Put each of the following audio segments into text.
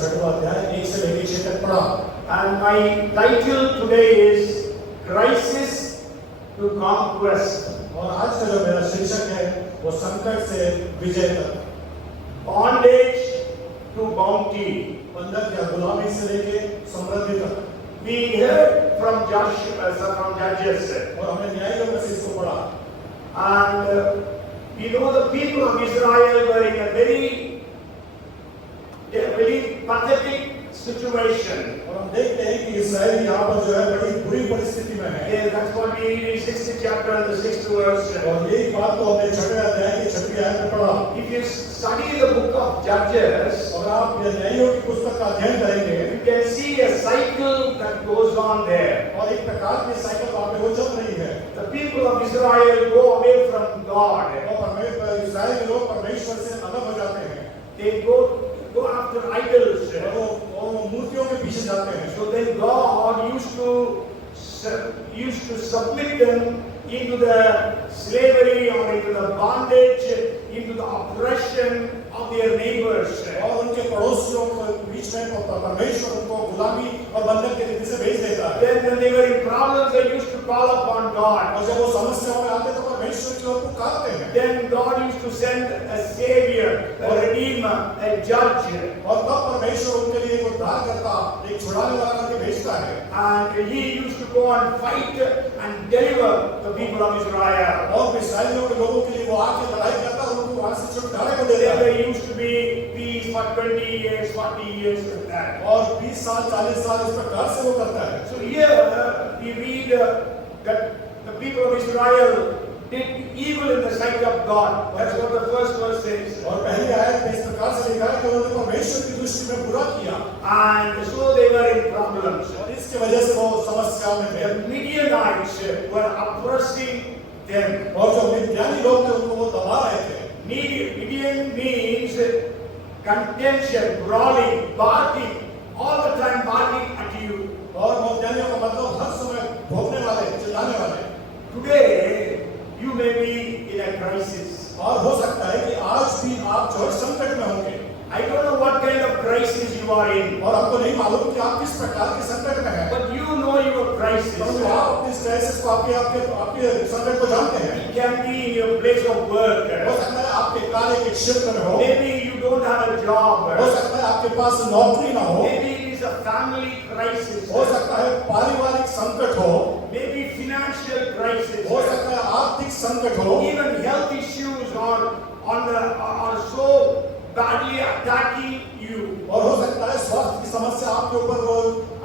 छठवां अध्याय 1 से लेकर 6 तक पढ़ा। And my title today is Crisis to Conquest. और आज का जो मेरा शीर्षक है वो संकट से विजय तक, Bondage to bounty. बंधक या गुलामी से लेकर समृद्धि तक। We heard from Judges, और हमने न्यायियों में से इसको पढ़ा। and we know the people of Israel were in a very pathetic situation. और हम देखते हैं कि इस्राएल यहाँ पर जो है बड़ी बुरी परिस्थिति में है। Yeah, that's what we read in 6th chapter and the 6th verse. और यही बात तो हमने 6वें अध्याय की 6वीं आयत में पढ़ा। If you study the book of Judges, और आप न्यायियों की पुस्तक का अध्ययन करेंगे, you can see a cycle that goes on there. और एक प्रकार की साइकिल वहाँ पे वो चल रही है। The people of Israel go away from God. और इस्राएल के लोग परमेश्वर से अलग हो जाते हैं। They go after idols. और वो मूर्तियों के पीछे जाते हैं। So then God used to submit them into the slavery or into the bondage, into the oppression of their neighbors. और उनके पड़ोसियों के बीच में परमेश्वर उनको गुलामी और बंधक के रीति से भेज देता है। Then when they were in problems, they used to call upon God. और जब वो समस्याओं में आते तो परमेश्वर की ओर पुकारते हैं। Then God used to send a savior, a redeemer, a judge. और तब परमेश्वर उनके लिए एक उद्धारकर्ता, एक छुड़ाने वाला करके भेजता है। And he used to go and fight and deliver the people of Israel. और इस्राएलियों के लोगों के लिए वो आके लड़ाई करता और उनको वहां से छुटकारे को देता Then है। there used to be peace for 20 years, 40 years like that. और 20 साल 40 साल इस प्रकार से वो करता है। So here we read that the people of Israel did evil in the sight of God. That's what the first verse says. और पहली आयत में इस प्रकार से लिखा है कि उन्होंने परमेश्वर की दृष्टि में बुरा किया। And so they were in problems. और इसकी वजह से वो समस्या में थे। The Midianites were oppressing them. और जो मिद्यानी लोग थे उनको वो दबा रहे थे। Midian means contention, brawling, barking, all the time barking at you. और मिद्यानियों का मतलब हर समय भोगने वाले, चिल्लाने वाले। Today you may be in a crisis. और हो सकता है कि आज भी आप जो संकट में होंगे। I don't know what kind of crisis you are in. और आपको नहीं मालूम कि आप किस प्रकार के संकट में हैं। But you know your crisis. परंतु आप अपनी क्राइसिस को आपके संकट को जानते हैं। It can be in your place of work. हो सकता है आपके कार्य के क्षेत्र में हो। Maybe you don't have a job. हो सकता है आपके पास नौकरी ना हो। Maybe it is a family crisis. हो सकता है पारिवारिक संकट हो। Maybe financial crisis. हो सकता है आर्थिक संकट हो। Even health issues are so badly attacking you. और हो सकता है स्वास्थ्य की समस्या आपके ऊपर वो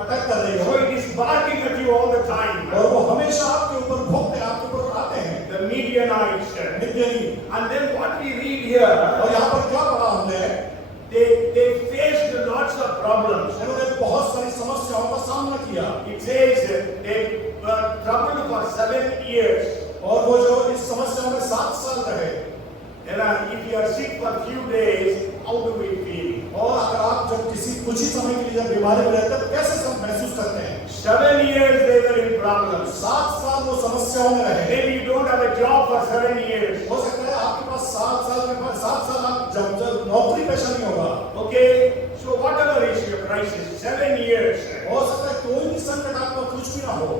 अटैक कर रही So हो। it is barking at you all the time. और वो हमेशा आपके ऊपर भोंकते आपके ऊपर आते हैं। The Midianites. मिद्यानी। And then what we read here, और यहाँ पर क्या पढ़ा हमने? they faced lots of problems. उन्होंने बहुत सारी समस्याओं का सामना किया। It says they were troubled for 7 years. और वो जो इस समस्या में 7 साल रहे। And if you are sick for a few days, how do we feel? और अगर आप जब किसी कुछ ही समय के लिए जब बीमारी में रहते हैं तो कैसे सब महसूस करते हैं? 7 years they were in problems. 7 साल वो समस्याओं में रहे। Maybe you don't have a job for 7 years. हो सकता है आपके पास 7 साल आप जब नौकरी पेशा नहीं होगा। Okay, so whatever is your crisis, 7 years. हो सकता है कोई भी संकट आपको कुछ भी ना हो।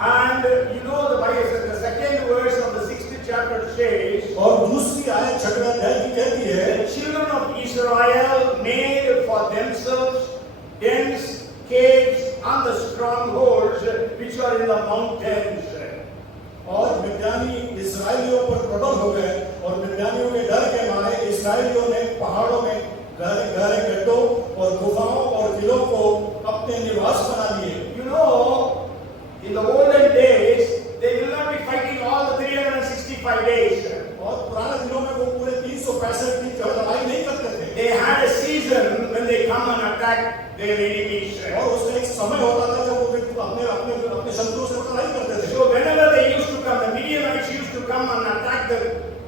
And you know the Bible says, the second verse of the 6th chapter says, और दूसरी आयत 6वें अध्याय की कहती है, the children of Israel made for themselves dens, caves, and the strongholds which are in the mountains. और मिद्यानी इस्राएलियों पर प्रबल हो गए और मिद्यानियों के डर के मारे इस्राएलियों ने पहाड़ों में गहरे गड्ढों और गुफाओं और किलों को अपने निवास बना लिए। You know, in the olden days, they will not be fighting all the 365 days. और पुराने दिनों में वो पूरे 365 दिन की लड़ाई नहीं करते थे। They had a season when they come and attack their enemies. और उसमें एक समय होता था जब वो अपने शत्रुओं से लड़ाई करते थे। So whenever they used to come, the Midianites used to come and attack the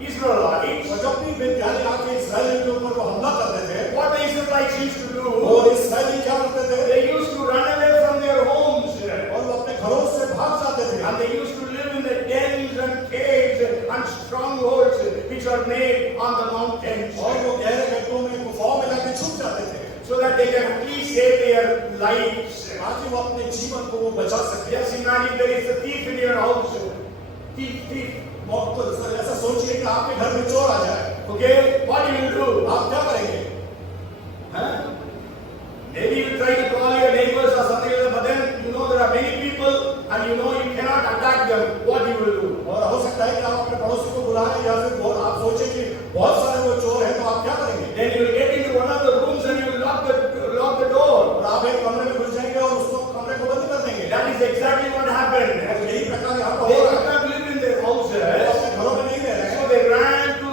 Israelites. और जब भी मिद्यानी आके इस्राएलियों के ऊपर वो हमला करते थे, What the Israelites used to do, और इस्राएली क्या करते थे? they used to run away from their homes. और वो अपने घरों से भाग जाते थे। And they used to live in the dens and caves and strongholds which are made on the mountains. और वो गहरे गड्ढों में गुफाओं में जाके छुप जाते थे। So that they can at actually save their lives. ताकि वो अपने जीवन को वो बचा सके। Just imagine there is a thief in your house. Thief. तो ऐसा सोचिए कि आपके घर में चोर आ जाए, Okay, what you will do? आप क्या करेंगे? Huh? Maybe you try to call your neighbors or something like that, but then you know there are many people and you know you cannot attack them. What you will do? और हो सकता है कि आप अपने पड़ोसी को बुलाएं या फिर आप सोचें कि बहुत सारे वो चोर हैं, तो आप क्या करेंगे? Then you will get into one of the rooms and you will lock the door. और आप एक कमरे में घुस जाएंगे और उसको कमरे को बंद कर देंगे। That is exactly what happened. और यही प्रकार यहाँ पर They हो could रहा है। not live in their वो houses, अपने घरों में नहीं रह रहे so हैं, they ran to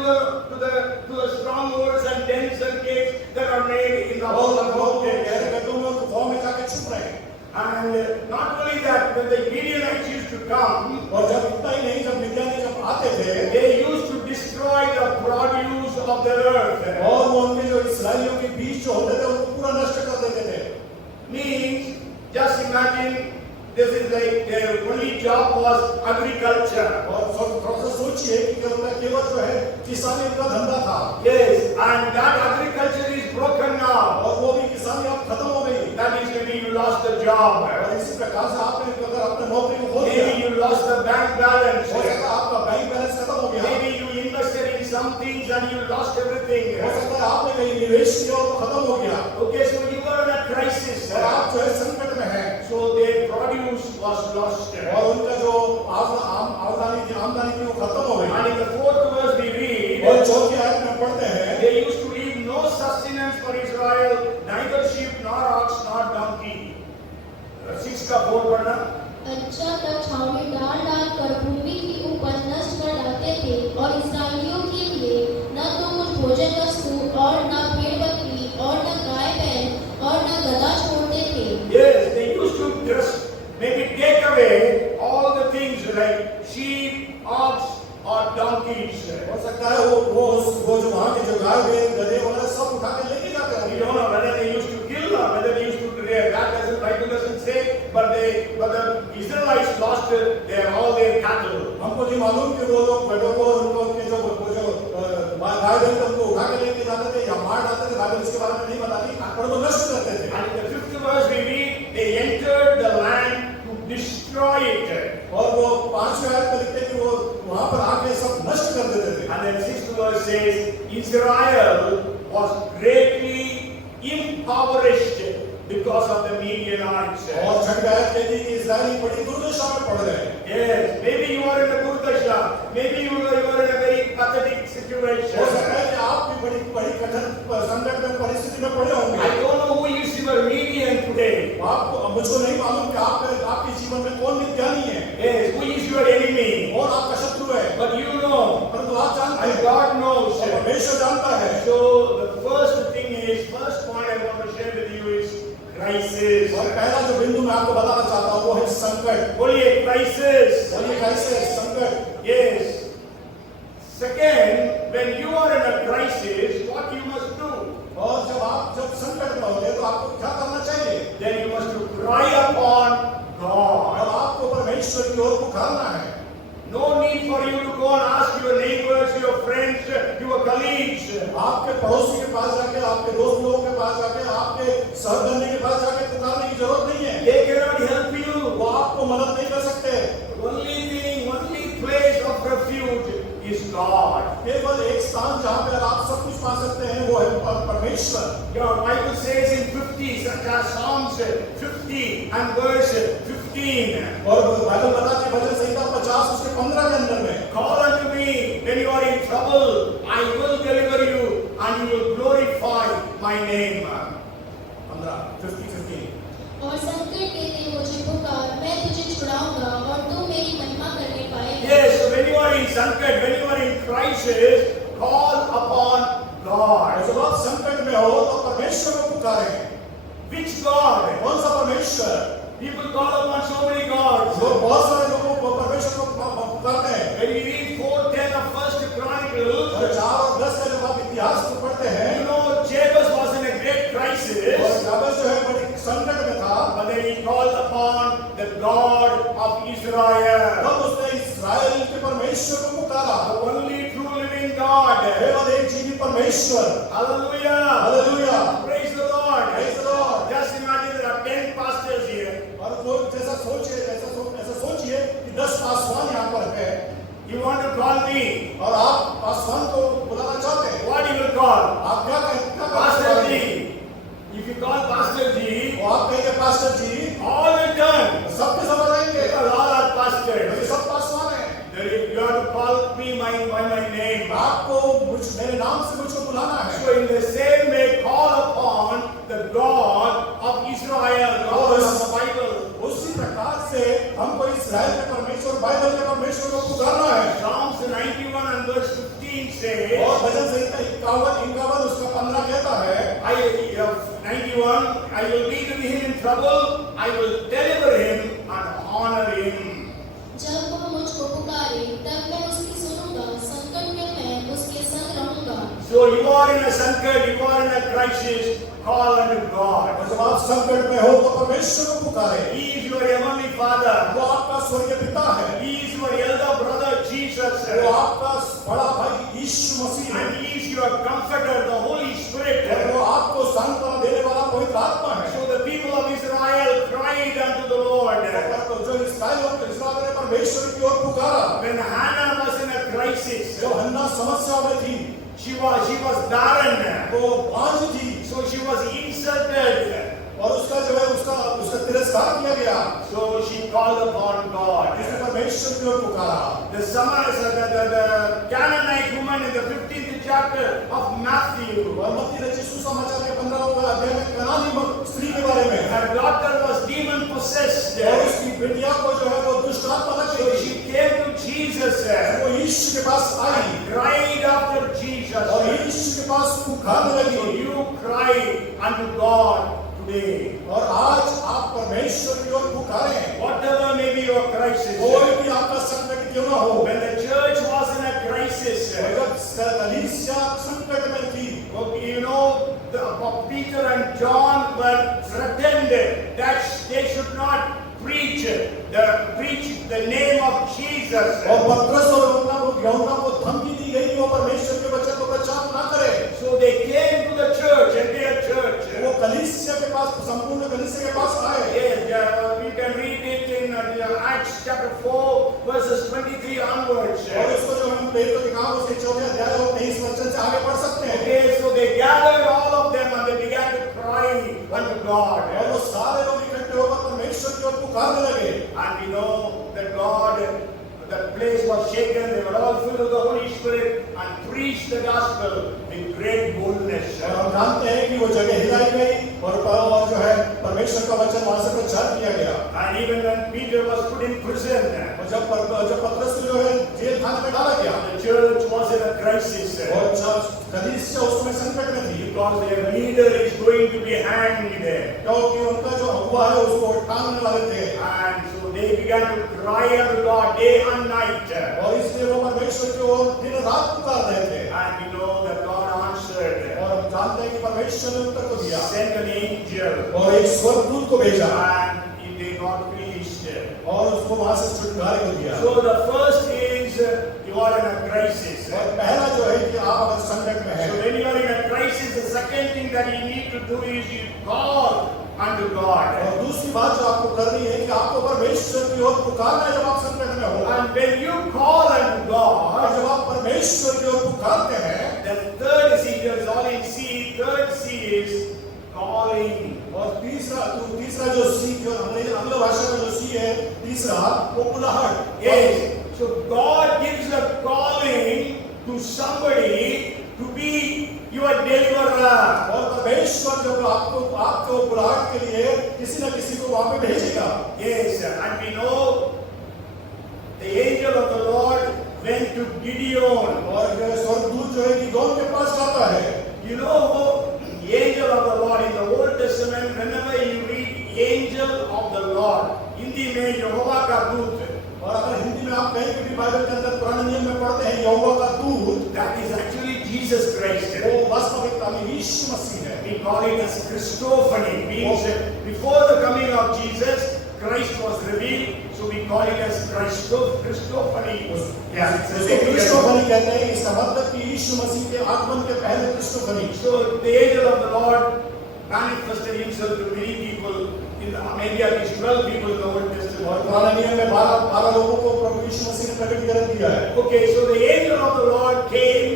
the strongholds and dens and caves that are made in the और house of लोग God. गहरे गड्ढों में और गुफाओं में जाके छुप रहे हैं। And not only that, when the Midianites used to come, और जब इतना ही नहीं, जब मिद्यानी जब आते थे they used to destroy the produce of the earth. और वो उनके जो इस्राएलियों के बीच जो होते थे उनको पूरा नष्ट कर देते थे। Means, just imagine, this is like their only job was agriculture. और थोड़ा सा सोचिए कि उनका केवल जो है किसानी उनका धंधा था, Yes, and that agriculture is broken now. और वो भी किसानी अब खत्म हो गई। That is maybe you lost the job. और इसी प्रकार से आपने अगर अपने नौकरी को खो दिया, Maybe you lost the bank balance. हो सकता है आपका बैंक बैलेंस खत्म हो गया, Maybe you invested in some things and you lost everything. हो सकता है आपने कहीं निवेश किया और वो खत्म हो गया, Okay, so you were in a crisis. और आप जो है संकट में हैं, So their produce was lost. और उनका जो आमदनी थी वो खत्म हो गई। And in the 4th verse we read, और चौथी आयत में पढ़ते हैं, they used to leave no sustenance for Israel, neither sheep nor ox nor donkey. 6 का 4 पढ़ना। अच्छा तब छावनी डाल कर भूमि की उपज नष्ट कर डालते थे और इस्राएलियों के लिए न तो कुछ भोजन वस्तु और न भेड़ बकरी और न गाय बैल और न गधा छोड़ते थे। Yes, they used to just maybe take away all the things like sheep, ox or donkeys. हो सकता है वो जो वहाँ के जो गाय बैल गधे वगैरह सब उठा के लेके जाते We होंगे। don't know whether they used to kill or whether they used to that doesn't Bible doesn't say, but the Israelites lost all their cattle. हमको नहीं मालूम कि वो लोग गधों को और उनको उनके जो गाय बैल थे उनको उठा के लेके जाते थे या मार डालते थे, बाइबल इसके बारे में नहीं बताती, पर वो नष्ट करते थे। And in the 5th verse we read, they entered the land to destroy it. और वो 5वें आयत में लिखते हैं कि वो वहाँ पर आके सब नष्ट कर देते थे। And then 6th verse says, Israel was greatly impoverished because of the Midianites. और 6वें आयत कहती है कि इस्राएली बड़ी दुर्दशा में पड़ गए। Yes, maybe you are in a दुर्दशा, maybe you are in a very pathetic situation. हो सकता है कि आप भी बड़ी कठिन संकट में परिस्थिति में पड़े होंगे। I don't know who is your Midian today. आपको मुझको नहीं मालूम कि आपके जीवन में कौन मिद्यानी है, Yes, who is your enemy? और आपका शत्रु है, But you know, परंतु आप जानते and हैं, God knows. और परमेश्वर जानता है। So the first point I want to share with you is crisis. और पहला जो बिंदु मैं आपको बताना चाहता हूँ वो है संकट। बोलिए crisis. बोलिए कैसे संकट। Yes. Second, when you are in a crisis, what you must do? और जब संकट में होते हैं तो आपको क्या करना चाहिए? Then you must to cry upon God. और आपको परमेश्वर की ओर पुकारना है। No need for you to go and ask your neighbors, your friends, your colleagues. आपके पड़ोसी के पास जाके, आपके दोस्त लोगों के पास जाके, आपके सहकर्मी के पास जाके पुकारने की जरूरत नहीं है। They cannot help you. वो आपको मदद नहीं कर सकते। Only place of refuge is God. केवल एक स्थान जहाँ पे आप सब कुछ पा सकते हैं वो है परमेश्वर। Your Bible says in 50, such as Psalms 50 and verse 15. और बाइबल बताती है भजन संहिता 50 उसके 15 के अंदर में, Call unto me when you are in trouble, I will deliver you and you will glorify my name. 50-15। और संकट के दिन मुझे पुकार, मैं तुझे छुड़ाऊंगा और तू मेरी महिमा करने पाएगा। Yes, so when you are in sankat, when you are in crisis, call upon God. जब आप संकट में हो तो परमेश्वर को पुकारें। Which God? कौन सा परमेश्वर? People call upon so many gods. जो बहुत सारे लोगों को परमेश्वर को पुकारते हैं। When you read 4:10 of First Chronicles, और 4 और 10 का जब आप इतिहास को पढ़ते हैं, you know Jabez was in a great और crisis, याबेस जो है बड़ी संकट में था, but then he called upon the God of Israel, तब उसने इस्राएल के परमेश्वर को पुकारा। the only true living God. केवल एक जीवित परमेश्वर। Hallelujah! Hallelujah. Praise the Lord! Praise the Lord। I will be with him in trouble, I will deliver him and honor him. जब वह मुझको पुकारे तब मैं उसकी सुनूंगा, संकट में मैं उसके संग रहूंगा। So you are in a sankat, you are in a crisis, call unto God. और जब आप संकट में हो तो परमेश्वर को पुकारे। He is your heavenly Father. वो आपका स्वर्गीय पिता है। He is your elder brother Jesus. वो आपका बड़ा भाई यीशु मसीह है। And he is your comforter, the Holy Spirit. और वो आपको सांत्वना देने वाला पवित्र आत्मा है। So the people of Israel cried unto the Lord. तो जो इस्राएल ने परमेश्वर की ओर पुकारा। When Hannah was in a crisis, जब हन्ना समस्या में थी, she was barren. वो बांझ थी, So she was insulted. और उसका जो है उसका तिरस्कार किया गया। So she called upon God. उसने परमेश्वर की ओर पुकारा। The Canaanite woman in the 15th chapter of Matthew, और मत्ती रचित सुसमाचार के 15वें अध्याय में कनानी स्त्री के बारे में, her daughter was demon possessed. और उसकी बेटिया को जो है वो दुष्ट आत्मा लग So गई। she came to Jesus वो यीशु के पास आई and cried after Jesus. और यीशु के पास पुकारने So लगी। you cry unto God today. और आज आप परमेश्वर की ओर पुकारें। Whatever may be your crisis. कोई भी आपका संकट क्यों ना हो। When the church was in a crisis, और जब कलीसिया संकट में थी, you know, Peter and John were threatened that they should not preach the name of Jesus. और पतरस और यूहन्ना को धमकी दी गई कि वो परमेश्वर के वचन को प्रचार ना करे। So they came to the church, entire church. वो कलीसिया के पास, संपूर्ण कलीसिया के पास आए। Yes, we can read it in Acts chapter 4, verses 23 onwards. और इसको जो हम पेत्र के काम उसके 14 अध्याय और 23 वचन से आगे पढ़ सकते हैं। Okay, so they gathered all of them and they began to cry unto God. और वो सारे लोग इकट्ठे होकर परमेश्वर की ओर पुकारने लगे। And we know that God, that place was shaken. They were all filled with the Holy Spirit and preached the gospel with great boldness. और हम जानते हैं कि वो जगह हिलाई गई और जो है परमेश्वर का वचन वहां से प्रचार किया गया। And even when Peter was put in prison, और जब पतरस को जो है जेल खाने में डाला गया, the church was in a crisis. और कलीसिया उस समय संकट में थी, Because their leader is going to be hanged. क्योंकि उनका जो अगुवा है उसको टांगने वाले थे। And so they began to cry unto God day and night. और इसलिए वो परमेश्वर की ओर दिन रात पुकार रहे थे। And we know that God answered. और हम जानते हैं कि परमेश्वर ने उत्तर को दिया Sent an angel. और एक स्वर्गदूत को भेजा And they got released. और उसको वहां से छुटकारे को दिया। So the first is you are in a crisis. और पहला जो है कि आप अगर संकट में So हैं, when you are in a crisis, the second thing that you need to do is you call unto God. और दूसरी बात जो आपको करनी है कि आपको परमेश्वर की ओर पुकारना है जब आप संकट में हो। And when you call unto और God, जब आप परमेश्वर की ओर पुकारते हैं, the third C, there is all in C, third C is calling. और तीसरा जो सी, जो आंग्ल भाषा का जो सी है, तीसरा वो बुलाहट। Yes. So God gives a calling to somebody to be your deliverer. और परमेश्वर जब आपको बुलाहट के लिए किसी न किसी को वहां पे भेजेगा। Yes, and we know the angel of the Lord went to Gideon. और स्वर्गदूत जो है गिदोन के पास जाता है। You know, the angel of the Lord in the Old Testament, whenever you read angel of the Lord, Hindi में यहोवा का दूत, और अगर हिंदी में आप कहीं भी बाइबल के अंदर पुराने नियम में पढ़ते हैं यहोवा का दूत, that is actually Jesus Christ. वो वास्तविकता में यीशु मसीह है। We call it as Christophany, means before the coming of Jesus, Christ was revealed, so we call it as Christophany. Yeah, इसको क्रिस्टोफनी कहते हैं। इसका मतलब कि यीशु मसीह के आगमन के पहले क्रिस्टोफनी। So the angel of the Lord manifested himself to many people. In maybe at least 12 people in the Old और Testament. पुराने नियम में 12 लोगों को प्रभु यीशु मसीह ने प्रकट कर दिया है। Okay, so the angel of the Lord came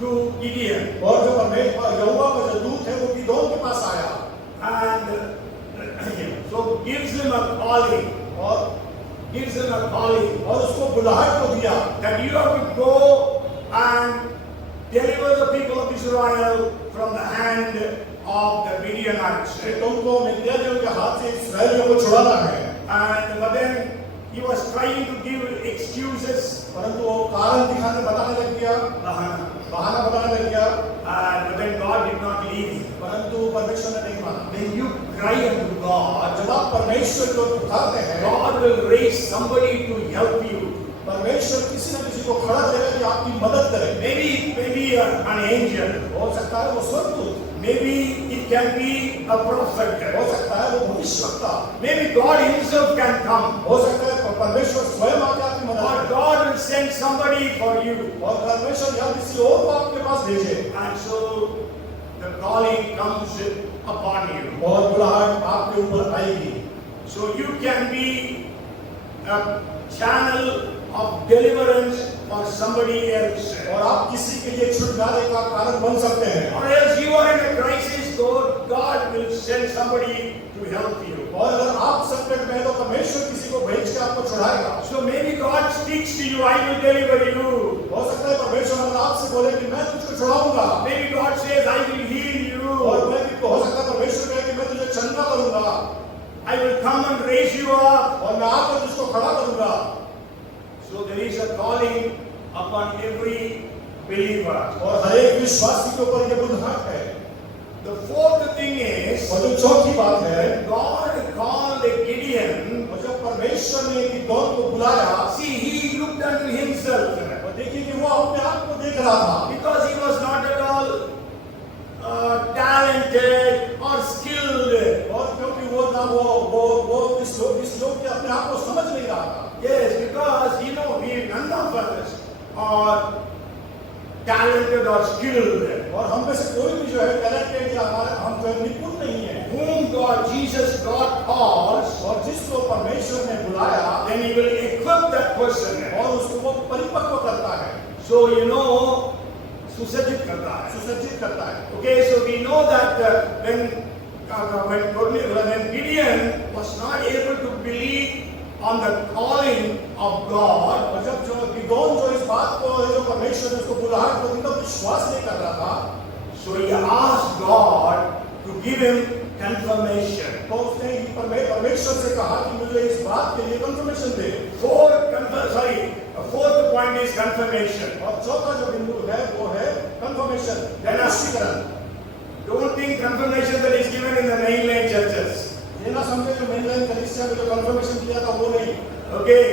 to Gideon और जो परमेश्वर यहोवा का जो दूत है वो गिदोन के पास आया and so gives him a calling. और उसको बुलाहट को दिया That you have to go and deliver the people of Israel from the hand of the Midianites. कि तुमको मिद्यानियों के हाथ से इस्राएलियों को छुड़ाना है। But then he was trying to give excuses. परंतु वो कारण बताने लग गया, बहाना बताने लग गया। But then God did not leave him. परंतु परमेश्वर ने नहीं माना। Then you cry unto God, जब आप परमेश्वर को पुकारते हैं, God will raise somebody to help you. परमेश्वर किसी न किसी को खड़ा करेगा कि आपकी मदद करे। Maybe an angel. हो सकता है वो स्वर्गदूत, Maybe it can be a prophet. हो सकता है वो भविष्यवक्ता, Maybe God Himself can come. हो सकता है परमेश्वर स्वयं आके आपकी मदद Or करे, God will send somebody for you. और परमेश्वर या किसी और को आपके पास भेजे, And so the calling comes upon you. और बुलाहट आपके ऊपर आएगी। So you can be a channel of deliverance for somebody else. और आप किसी के लिए छुटकारे का कारण बन सकते हैं। Or else you are in a crisis, God will send somebody to help you. और अगर आप संकट में हैं तो परमेश्वर किसी को भेज के आपको छुड़ाएगा। So maybe God speaks to you, I will deliver you. हो सकता है परमेश्वर अगर आपसे बोले कि मैं तुझको छुड़ाऊंगा, Maybe God says, I will heal you. और मैं भी हो सकता है परमेश्वर कहे कि मैं तुझे चंगा करूंगा, I will come and raise you up. और मैं आकर तुझको खड़ा करूंगा। So there is a calling upon every believer. और हर एक विश्वासी के ऊपर ये बुलाहट है। The fourth thing is, और जो चौथी बात है, when God called Gideon, और जब परमेश्वर ने गिदोन को बुलाया, see, he looked unto himself. और देखिए कि वो अपने आप को देख रहा था, Because he was not at all talented or skilled. और क्योंकि वो ना वो इस लोग के अपने आप को समझ नहीं रहा था। Yes, because none of us are talented or skilled. और हम में से कोई भी जो है टैलेंटेड या हम जो है निपुण नहीं है। Whom God calls, और जिसको परमेश्वर ने बुलाया, then He will equip that person. और उसको वो परिपक्व करता है, So सुसज्जित करता है, सुसज्जित करता है। Okay, so we know that when Gideon was not able to believe on the calling of God, और जब जो गिदोन जो इस बात को जो परमेश्वर ने उसको बुलाहट को उनका विश्वास नहीं कर रहा था, so he asked God to give him confirmation. तो उसने परमेश्वर से कहा कि मुझे इस बात के लिए कंफर्मेशन दे। Fourth point is confirmation. और चौथा जो बिंदु है वो है कंफर्मेशन, पुष्टिकरण। Don't think confirmation that is given in the mainline churches. ये ना समझे जो मेनलाइन कलीसिया में जो कंफर्मेशन किया था वो नहीं। Okay,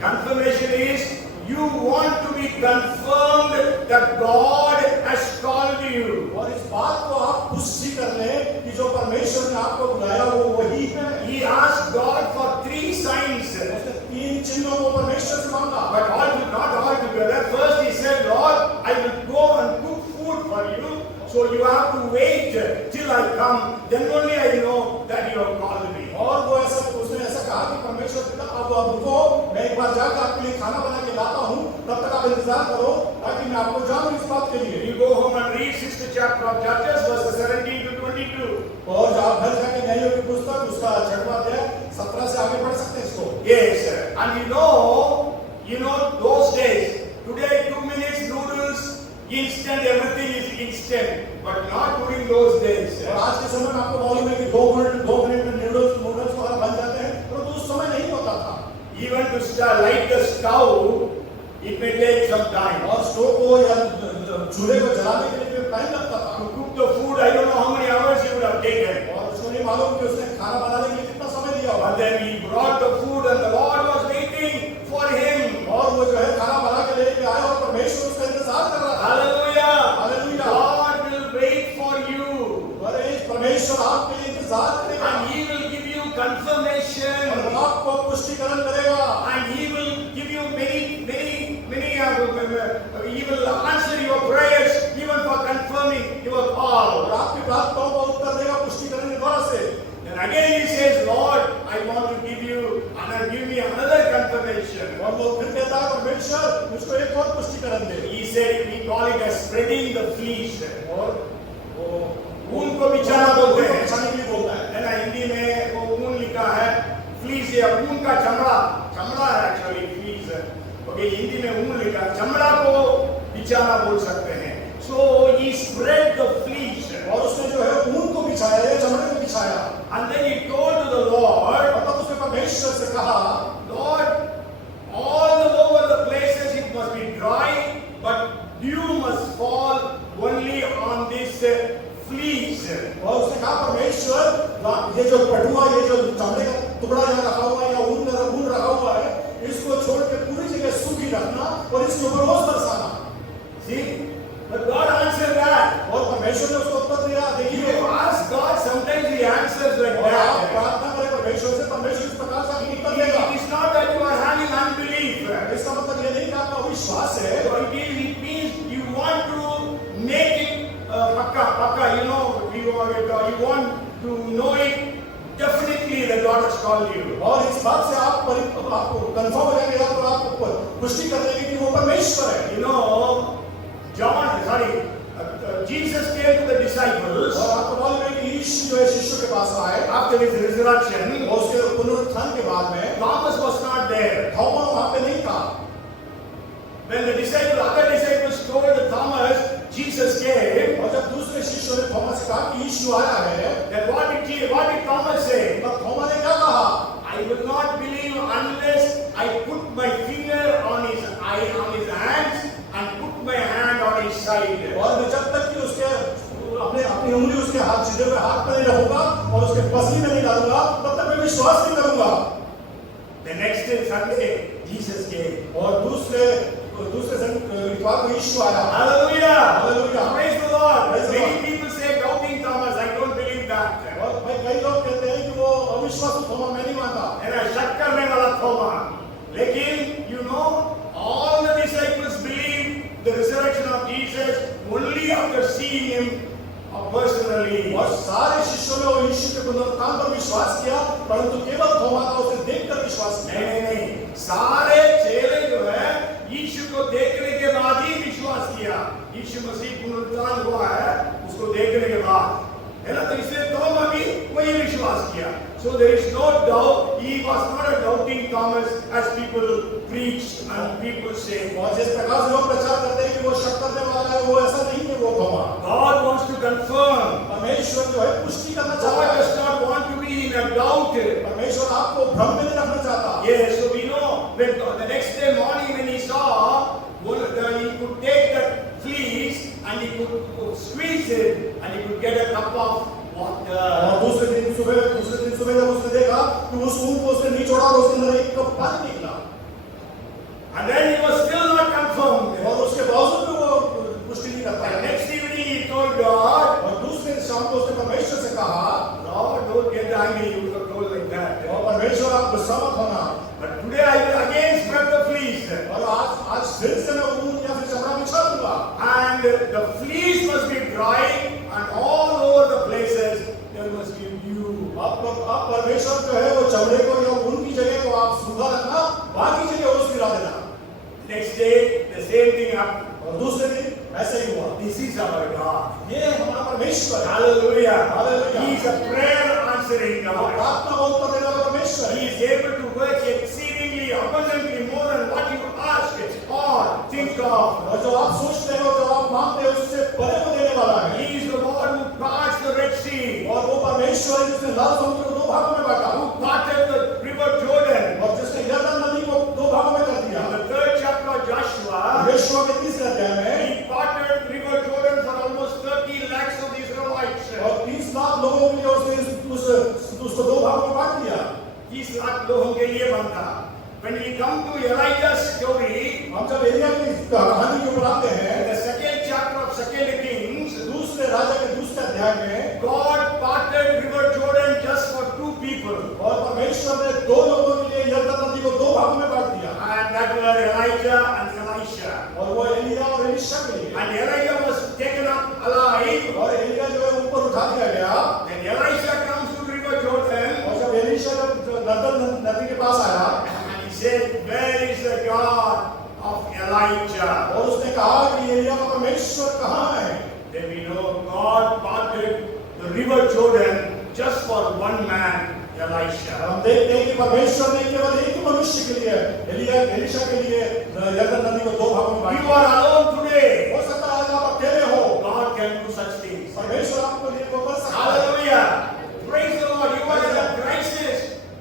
confirmation is you want to be confirmed that God has called you. और इस बात को आप पुष्टि कर लें कि जो परमेश्वर ने आपको बुलाया वो वही है। He asked God for 3 signs. उसने 3 चिन्हों को परमेश्वर से मांगा, But not all together. First he said, Lord, I will go and cook food for you. So you have to wait till I come. Then only I know that you have called me. और वो उसने ऐसा कहा कि परमेश्वर पिता अब रुको, मैं एक बार जाकर आपके लिए खाना बना के लाता हूँ, तब तक आप इंतजार करो ताकि मैं आपको जानूं इस बात के लिए। You go home and read 6th chapter of Judges, verses 17 to 22. और जब आप घर जाके न्यायों की पुस्तक उसका 6वां अध्याय 17 से आगे बढ़ सकते हैं इसको। Yes, and you know those days. Today 2 minutes noodles, instant, everything is instant, but not during those days. और आज के समय में आपको मालूम है कि 2 मिनट में नूडल्स वगैरह बन जाते हैं, परंतु उस समय नहीं होता था। Even to light the stove, it may take some time. और स्टोव को या चूल्हे को जलाने के लिए टाइम लगता था। To cook the food, I don't know how many hours he would have taken. और उसको नहीं मालूम कि उसने खाना बनाने के लिए कितना समय लिया होगा। But then he brought the food and the Lord was waiting for him. और वो जो है खाना बना के लेके आया और परमेश्वर उसका इंतजार कर रहा था। Hallelujah! Hallelujah! God will wait for you. परमेश्वर आपके लिए इंतजार करेगा And He will give you confirmation. और वो आपको पुष्टिकरण करेगा And He will give you He will answer your prayers even for confirming your call. और आपकी प्रार्थनाओं का उत्तर देगा पुष्टिकरण के द्वारा से। And again He says, Lord, I want to give you and give me another confirmation. और वो फिर कहता है परमेश्वर मुझको एक और पुष्टिकरण दे। He said, we call it as spreading the fleece. और वो ऊन को बिछाना बोलते हैं। बिछाने के लिए बोलता है ना, हिंदी में वो ऊन लिखा है, फ्लीस या ऊन का चमड़ा है एक्चुअली फ्लीस। ओके, हिंदी में ऊन लिखा है, चमड़ा को बिछाना बोल सकते हैं। So he spread the fleece. और उसने जो है ऊन को बिछाया या चमड़े को बिछाया। And then he told to the Lord, और तब उसने परमेश्वर से कहा, Lord, all over the places it must be dry, but dew must fall only on this fleece. और उसने कहा परमेश्वर ये जो पटुआ, ये जो चमड़े का टुकड़ा यहाँ रखा हुआ है या ऊन रखा हुआ है, इसको छोड़ के पूरी जगह सूखी रखना और इसके ऊपर रोज Barsana. See, but God answered that. और परमेश्वर ने उसको उत्तर दिया। देखिए, You ask God, sometimes He answers like और आप that. प्रार्थना करें परमेश्वर से, परमेश्वर इस प्रकार से आपको उत्तर देगा। It is not that you are having unbelief. इसका मतलब ये नहीं कि आपका अविश्वास है। So it means you want to make it pakka, you know, you want to know it definitely that God has called you. और इस बात से आपको कंफर्म हो जाएगा और आपको पुष्टि कर देंगे कि वो परमेश्वर है। You know, Jesus came to the disciples और आपको मालूम है कि यीशु जो है शिष्यों के पास आए after his resurrection. और उसके पुनरुत्थान के बाद में Thomas was not there. थोमा वहां पे नहीं था। When the other disciples told Thomas, Jesus came, और जब दूसरे शिष्यों ने थोमा से कहा कि यीशु आया है, then what did Thomas say? तब थोमा ने क्या कहा? I will not believe unless I put my finger on his hands and put my hand on his side. और मैं जब तक कि उसके अपनी उंगली उसके हाथ सीधे हुए हाथ पर नहीं रहूंगा और उसके पसीने में नहीं डालूंगा, तब तक मैं विश्वास नहीं करूंगा। The next day, Sunday, Jesus came. और दूसरे इतवार को यीशु आया। Hallelujah! Hallelujah! Praise the Lord. Praise the Many Lord. people say, doubting Thomas, I don't believe that. और भाई कई लोग कहते हैं कि वो अविश्वासी थोमा मैं नहीं मानता। मेरा शक करने वाला थोमा। लेकिन you know, all the disciples believed the resurrection of Jesus only after seeing him personally. और सारे शिष्यों ने वो यीशु के पुनरुत्थान पर विश्वास किया, परंतु केवल थोमा का उसे देखकर विश्वास किया। नहीं, सारे चेले जो है यीशु को देखने के बाद ही विश्वास किया। यीशु मसीह पुनरुत्थान हुआ है उसको देखने के बाद, है ना? तो इसलिए थोमा भी वही विश्वास किया। So there is no doubt, he was not a doubting Thomas as people preach and people say. और जिस प्रकार से लोग प्रचार करते हैं कि वो शक करने वाला है, वो ऐसा नहीं है वो थोमा। God wants to confirm. परमेश्वर जो है पुष्टि करना चाहता God है। does not want to be in a doubt. परमेश्वर आपको भ्रम में नहीं रखना चाहता। Yes, so we know when the next day morning when he saw, he could take that fleece and he could squeeze it and he could get a cup of water. और दूसरे दिन सुबह जब उसने देखा कि उस ऊन को उसने नहीं छोड़ा और उसके अंदर एक कप पानी निकला। And then he was still not confirmed. और उसके बावजूद भी वो पुष्टि नहीं कर And पाया। next evening he told God, और दूसरे दिन शाम को उसने परमेश्वर से कहा, Lord, don't get angry, you have told like that. और परमेश्वर आप गुस्सा मत होना। But today I will again spread the fleece. और आज फिर से मैं ऊन या फिर चमड़ा बिछा दूंगा। And the fleece must be dry and all over the places there must be dew. आप परमेश्वर जो है वो चमड़े को या ऊन की जगह को आप सूखा रखना, बाकी जगह ओस गिरा देना। Next day the same thing happened. और दूसरे दिन ऐसा ही हुआ। This is our God. ये हमारा परमेश्वर है। Hallelujah. Hallelujah. He is a prayer answering God. प्रार्थना को उत्तर देने वाला परमेश्वर He है। is able to work exceedingly abundantly more than what you ask or think of. और जो आप सोचते हो, जो आप मांगते हो, उससे परे को देने वाला है। He is the Lord who parts the Red Sea, और वो परमेश्वर है जिसने लाल समुद्र को दो भागों में बांटा, who parted the river Jordan. और जिसने यरदन नदी को दो भागों में कर दिया। In the 3rd chapter of Joshua, यहोशू के 3 अध्याय में he parted river Jordan for almost 30 lakhs of Israelites. और 30 लाख लोगों के लिए उसने उसको दो भागों में बांट दिया। 30 लाख लोगों के लिए बनता। When we come to Elijah's story, हम जब एलिया की कहानी के ऊपर आते हैं, in the 2nd chapter of 2 Kings, दूसरे राजा के दूसरे अध्याय में God parted river Jordan just for 2 people. और परमेश्वर ने दो लोगों के लिए यरदन नदी को दो भागों में बांट दिया। And that were Elijah and Elisha. और वो एलिया और एलीशा के लिए। And Elijah was taken up alive. और एलिया जो है ऊपर उठा दिया गया। Then Elisha comes to river Jordan और जब एलीशा जब यरदन नदी के पास आया and he said, where is the God of Elijah? और उसने कहा कि एलिया का परमेश्वर कहाँ है? Then we know God parted the river Jordan just for one man, Elisha. हम देखते हैं कि परमेश्वर ने केवल एक ही मनुष्य के लिए एलीशा के लिए यरदन नदी को दो भागों में बांट You दिया। are alone today. हो सकता है आज आप अकेले हो, God can do such things. परमेश्वर आपको लिए वो कर सकता है। Hallelujah. Praise the Lord. You are in a crisis.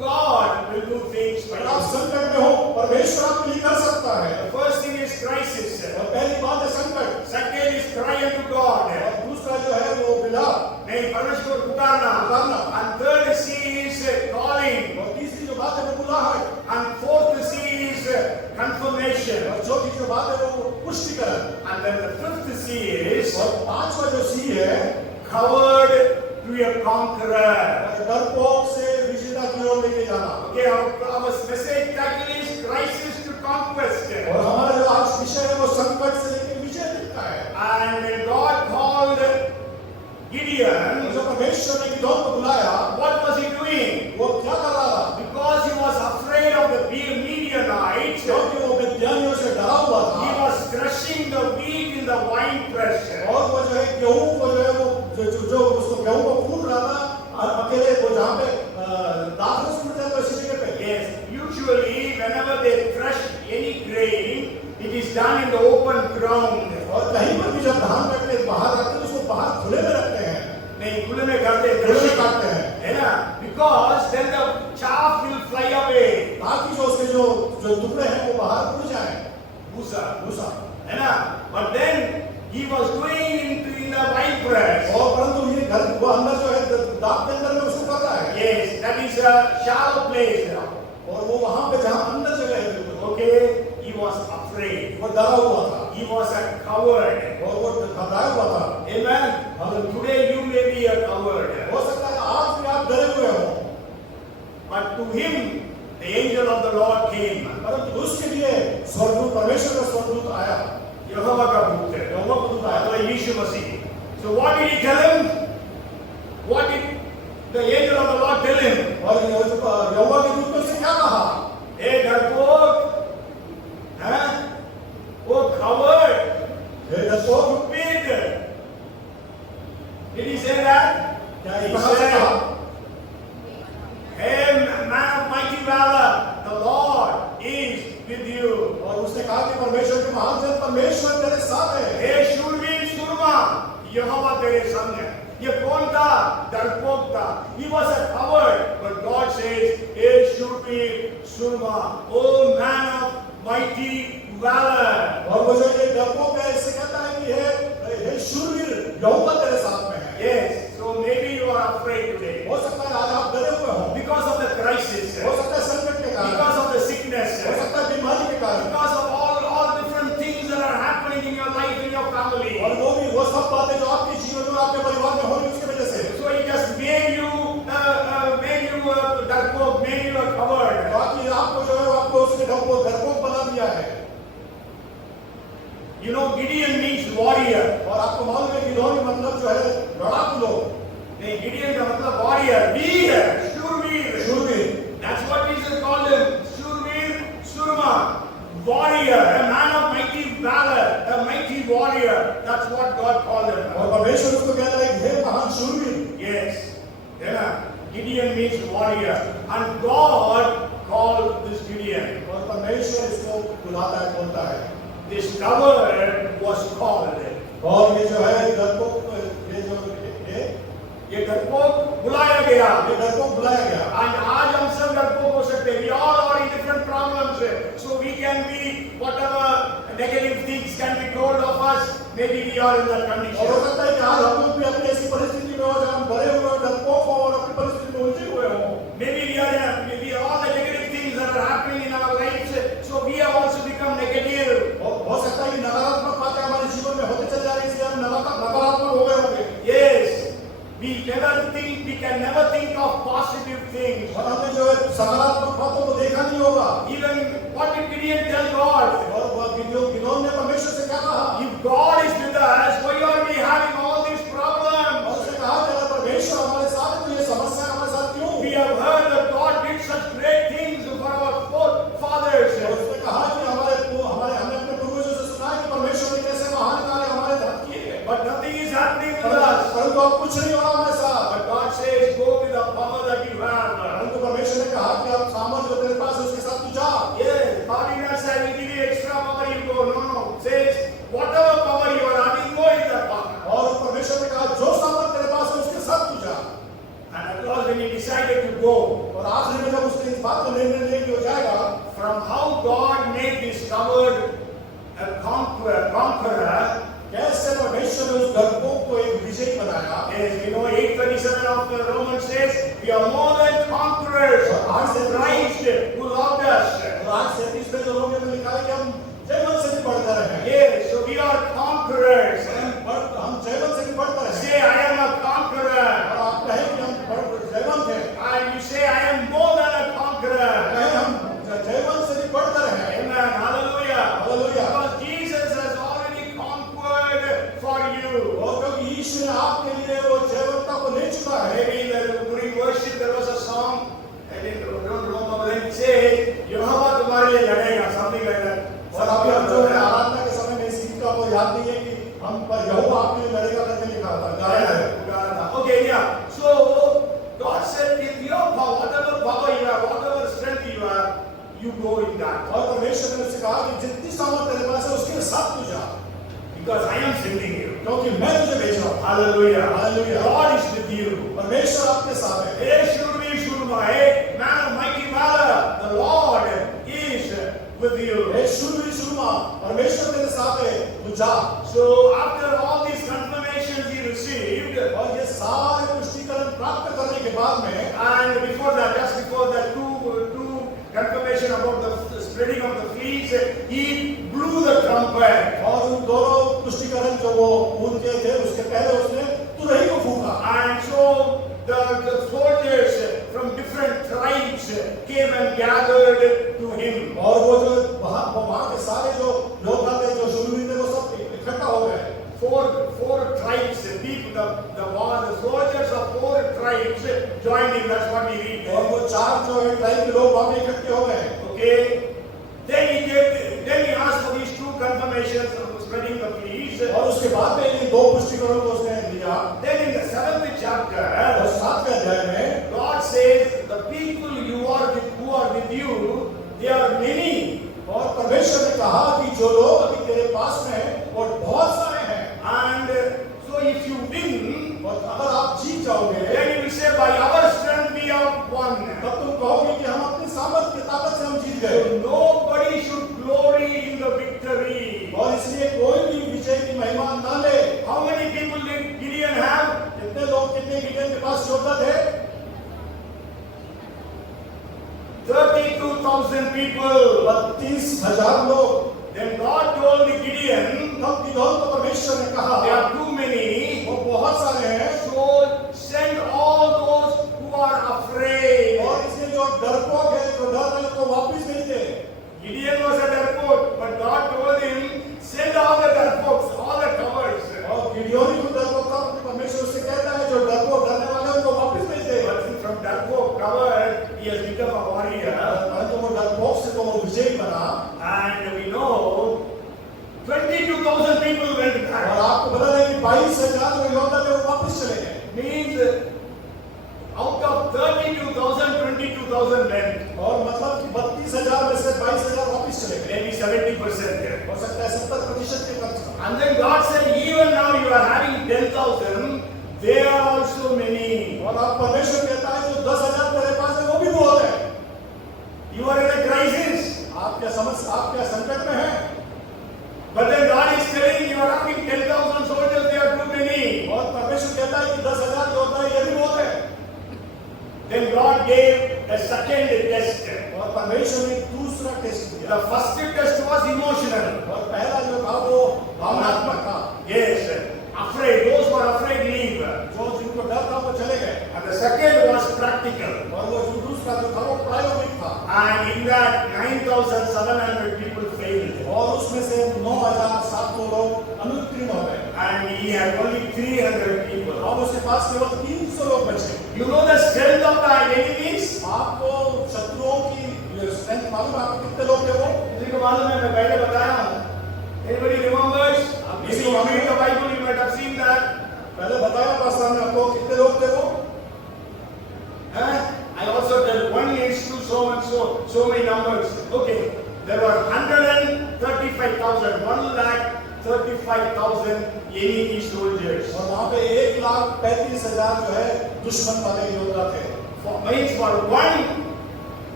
God will do things for अगर आप you. संकट में हो, परमेश्वर आपके लिए कर सकता है। The first thing is crisis. और पहली बात है संकट, Second is cry unto God. और दूसरा जो है वो विलाप नहीं, परमेश्वर को पुकारना. पुकारना। And जो बात है वो पुष्टिकरण। And then the fifth C is और पांचवा जो सी है, covered to a conqueror. डरपोक से विजेता की ओर लेके जाना। Okay, our message title is Crisis to Conquest. और हमारा जो आज विषय है वो संकट से लेकर विजय तक का है। And when God called Gideon, जो परमेश्वर ने गिदोन को बुलाया, what was he doing? वो क्या कर रहा था? Because he was afraid of the Midianites, क्योंकि वो मिद्यानियों से डरा हुआ था। he was crushing the wheat in the wine press. और वो जो है गेहूं को जो है वो जो उसको गेहूं को कूट रहा था अकेले, वो जहाँ पे दाखरस कूटते हैं तो इसी जगह पे। Yes, usually whenever they crush any grain, it is done in the open ground. और कहीं पर भी जब धान रखते हैं, बाहर रखते हैं, उसको बाहर खुले में रखते हैं, नहीं खुले में करते, खुले में काटते हैं, है ना? Because then the chaff will fly away. ताकि जो उसके जो टुकड़े हैं वो बाहर उड़ जाएं, भूसा, है ना? But then he was doing in the wine press. और परंतु ये घर वो अंदर जो है दाग के अंदर में उसको कर रहा है। Yes, that is a shallow place. और वो वहां पे जहाँ अंदर जगह है बिल्कुल, Okay, he was afraid. वो डरा हुआ था He was a coward. और वो घबराया हुआ था। Amen. Today you may be a coward. हो सकता है आज भी आप डरे हुए हो, But to him, the angel of the Lord came. परंतु उसके लिए स्वर्गदूत, परमेश्वर का स्वर्गदूत आया, यहोवा का दूत है, यहोवा का दूत आया। तो यीशु मसीह। So what did he tell him? What did the angel of the Lord tell him? और यहोवा के दूत ने उसे क्या कहा? ए डरपोक, हैं? वो coward, हे डरपोक, stupid. Did he say that? क्या He इस तरह से said, कहा? hey man of mighty valor, the Lord is with you. और उसने कहा कि परमेश्वर के महान जन परमेश्वर तेरे साथ है। हे शूरवीर सुरमा, यहोवा तेरे संग है। ये कौन था? डरपोक था। He was a coward, but God says, हे शूरवीर सुरमा, oh man of mighty valor. और वो जो ये डरपोक है, इससे कहता है कि हे शूरवीर, यहोवा तेरे साथ में है। Yes, so maybe you are afraid today हो सकता है आज आप डरे हुए हो, because of the crisis, हो सकता है संकट के कारण, because of the sickness, हो सकता है बीमारी के कारण, because of all different things that are happening in your life, in your family. और वो सब बातें जो आपके जीवन में आपके परिवार में हो रही उसकी वजह से, So he just made you a डरपोक, made you a coward. बाकी आपको जो है आपको उसके डरपोक बना दिया है। You know, Gideon means warrior. और आपको मालूम है कि गिदोन मतलब जो है लड़ाकू लोग, नहीं, Gideon का मतलब warrior, वीर, शूरवीर. शूरवीर, That's what Jesus called him, शूरवीर, सुरमा, warrior, a man of mighty valor, a mighty warrior. That's what God called him. और परमेश्वर उसको कहता है कि हे महान शूरवीर। Yes, yeah. Gideon means warrior, and God called this Gideon. और परमेश्वर इसको बुलाता है, बोलता है। This coward was called. और ये जो है डरपोक, ये डरपोक बुलाया गया। ये डरपोक बुलाया गया। आज हम सब डरपोक हो सकते हैं। We all are in different problems, so we can be whatever negative things can be told of us. Maybe we are in that और condition. हो सकता है कि आज हम लोग भी अपनी ऐसी परिस्थिति में हो जहाँ हम भरे हुए डरपोक हो और अपनी परिस्थिति में उलझे हुए हो। Maybe we are all the negative things that are happening in our lives, so we have also become negative. हो सकता है कि नकारात्मक बातें हमारे जीवन में होते चल जा रही हैं, इसलिए हम नकारात्मक हो गए होंगे। Yes, we can never think of positive things. और हमने जो है सकारात्मक बातों को देखा नहीं होगा। Even what did Gideon tell God? और गिदोन ने परमेश्वर से क्या कहा? If God is with us, why are we having all these problems? और उसने कहा कि अगर परमेश्वर हमारे साथ है तो ये समस्या हमारे साथ क्यों? We have heard that God did such great things for our forefathers. और उसने कहा कि हमने अपने पूर्वजों से सुना है कि परमेश्वर ने कैसे महान कार्य हमारे साथ किए, But nothing is happening with us. परंतु अब कुछ नहीं हो रहा हमारे साथ। But God says, go with the power that you have. परंतु परमेश्वर ने कहा कि अब सामर्थ्य जो तेरे पास है उसके साथ तू जा। Yes, God did not say, we give you extra power, you go. No. Says, whatever power you are having, go in that power. और परमेश्वर ने कहा जो सामर्थ्य तेरे पास है उसके साथ तू जा। And at last when he decided to go, और आखिर में जब उसने इस बात को निर्णय लेने की हो जाएगा, from how God made this coward a conqueror, कैसे परमेश्वर ने उस डरपोक को एक विजयी बनाया। yes, 8:37 of the Romans says, we are more than conquerors of Christ who loved us. और आज 37 में जो रोमियो में लिखा है कि हम जयवंत से भी बढ़ कि जितनी सामर्थ तेरे पास है उसके साथ तू जा, because I am sending you. क्योंकि मैं तुझे भेज रहा हूँ। Hallelujah. Hallelujah. God is with you. परमेश्वर आपके साथ है। Hey, Shurma, hey, man of mighty valor, the Lord is with you. हे शुरमा, परमेश्वर तेरे साथ है, तू जा। So after all these confirmations he received, और ये सारे पुष्टिकरण प्राप्त करने के बाद में, and before that, just before that, two confirmation about the spreading of the fleece, he blew the trumpet. और उन दोनों पुष्टिकरण जो वो उनके थे, उसके पहले उसने तुरही को फूंका। And so the soldiers from different tribes came and gathered to him. और वो जो वहाँ के सारे जो योद्धा थे, जो शूरवीर थे, वो सब इकट्ठा हो गए। Four tribes, people, the soldiers of 4 tribes joined him. That's what we read. और वो 4 जो है ट्राइब के लोग वहाँ पे इकट्ठे हो गए। Okay. Then he asked for these 2 confirmations of spreading the fleece. और उसके बाद में इन 2 पुष्टिकरणों को उसने दिया। Then in the 7th chapter, और 7वें अध्याय में God says, the people who are with you, they are many. और परमेश्वर ने कहा कि जो लोग अभी तेरे पास में हैं, वो बहुत सारे हैं। And so if you win, और अगर आप जीत जाओगे, then you will say, by our strength we have won. तब तुम कहोगे कि हम अपनी सामर्थ की ताकत से हम जीत गए। So nobody should glory in the victory. और इसलिए कोई भी विजय की महिमा न ले। How many people did Gideon have? कितने गिdeon के पास योद्धा थे? 32,000 people. 32,000 लोग। Then God told Gideon, तब गिदोन को परमेश्वर ने कहा, there are too many. वो बहुत सारे हैं। So send all those who are afraid. और इसलिए जो डरपोक है, जो डर रहे हैं, को वापस नहीं दे। Gideon was a डरपोक, but God told him, send all the डरपोक्स, all the cowards. और गिडियोन ही डरपोक था, परमेश्वर उससे कहता है जो डरपोक डरने वाले हैं उनको वापस भेज दे। But from डरपोक coward, he has become a warrior. परंतु वो डरपोक से तो वो विजयी बना। And we know 22,000 people went और back. आपको पता है कि 22,000 जो योद्धा थे वो वापस चले गए। Means out of 32,000, 22,000 went. और मतलब कि 32,000 में से 22,000 वापस चले गए। Maybe 70%. हो सकता है 70% के करीब। And then God said, even now you are having 10,000, they are also many. और आप परमेश्वर कहता है जो 10,000 तेरे पास है वो भी बहुत है। You are in a crisis. आप क्या संकट में हैं? But then God is telling you are having 10,000 soldiers, they are too many. और परमेश्वर कहता है कि 10,000 योद्धा ये भी बहुत है। Then God gave a second test. और परमेश्वर ने दूसरा टेस्ट दिया। The first test was emotional. और पहला जो था वो भावनात्मक था। Yes, afraid. Those who are afraid leave. जो जिनको डर था वो चले गए। And the second was practical. और वो जो दूसरा जो था वो प्रायोगिक था। And in that 9,700 people failed. और उसमें से 9,700 लोग अनुत्तीर्ण हो गए। And he had only 300 people. अब उसके पास केवल 300 लोग बचे। You know the strength of the enemies? आपको शत्रुओं की स्ट्रेंथ मालूम है? आपको कितने लोग थे वो? किसी को मालूम है? मैं पहले बताया हूँ. Anybody remembers? If you read the Bible, you might have seen that. पहले बताया पास्टर ने आपको कितने लोग थे वो? I also tell 1 is to so many numbers. Okay, there were 135,000, 1,35,000 enemy soldiers. और वहाँ पे 1,35,000 जो है दुश्मन वाले योद्धा थे। Means for one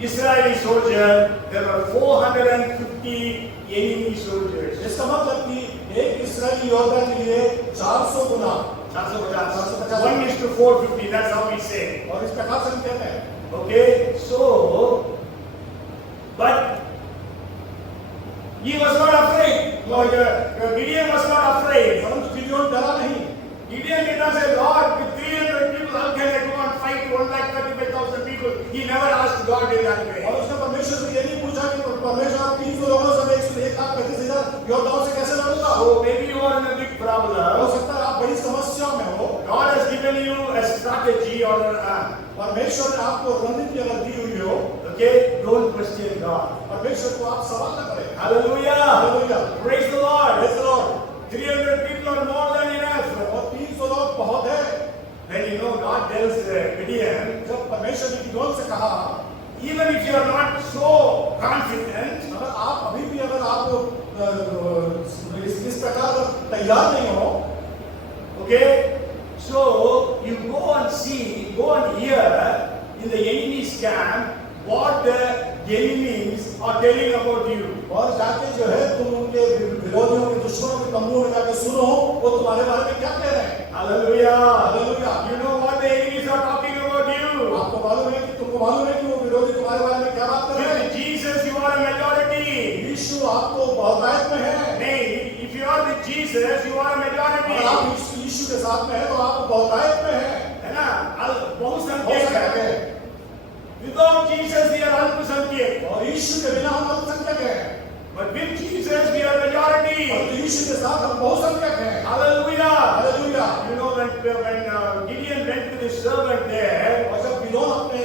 Israeli soldier, there were 450 enemy soldiers. इसका मतलब कि एक इस्राएली योद्धा के लिए 400 गुना 450. 1 is to 450, that's how we say. और इस प्रकार से हम कहते हैं। Okay, so, but he was not afraid. Gideon was not afraid. परंतु गिडियोन डरा नहीं। Gideon did not say, Lord, with 300 people, how can I go and fight 135,000 people? He never asked God in that way. और उसने परमेश्वर से ये नहीं पूछा कि परमेश्वर आप 300 लोगों से 1,35,000 योद्धाओं से कैसे लड़ूंगा? So maybe you are in a big हो problem. सकता है आप बड़ी समस्या में हो। God has given you a strategy or परमेश्वर ने आपको रणनीति अगर दी हुई हो, okay, don't question God. परमेश्वर को आप सवाल न करें। Hallelujah. Hallelujah. Praise the Lord. Praise the Lord. 300 people are more than enough. और 300 लोग बहुत है। Then you know God tells Gideon, जब परमेश्वर ने गिदोन से कहा, even if you are not so confident, अगर आप अभी भी अगर आप इस प्रकार तैयार नहीं हो, okay, so you go and see, go and hear in the enemy's camp what the enemies are telling about you. और जाके जो है तुम उनके विरोधियों के दुश्मनों के तंबू में जाके सुनो वो तुम्हारे बारे में क्या कह रहे हैं। Hallelujah. Hallelujah. You know what the enemies are talking about you. आपको मालूम है कि तुमको मालूम है कि वो विरोधी तुम्हारे बारे में क्या बात कर रहे हैं। With Jesus you are a majority. यीशु आपको बहुतायत में है। नहीं, if you are with Jesus you are a majority. अगर आप यीशु के साथ में है तो आप बहुतायत में है ना? बहुसंख्यक है। Without Jesus we are अल्पसंख्यक. और यीशु के बिना हम अल्पसंख्यक हैं। But with Jesus we are majority. और यीशु के साथ हम बहुसंख्यक हैं। Hallelujah. Hallelujah. You know when Gideon went to the servant there, और जब गिदोन अपने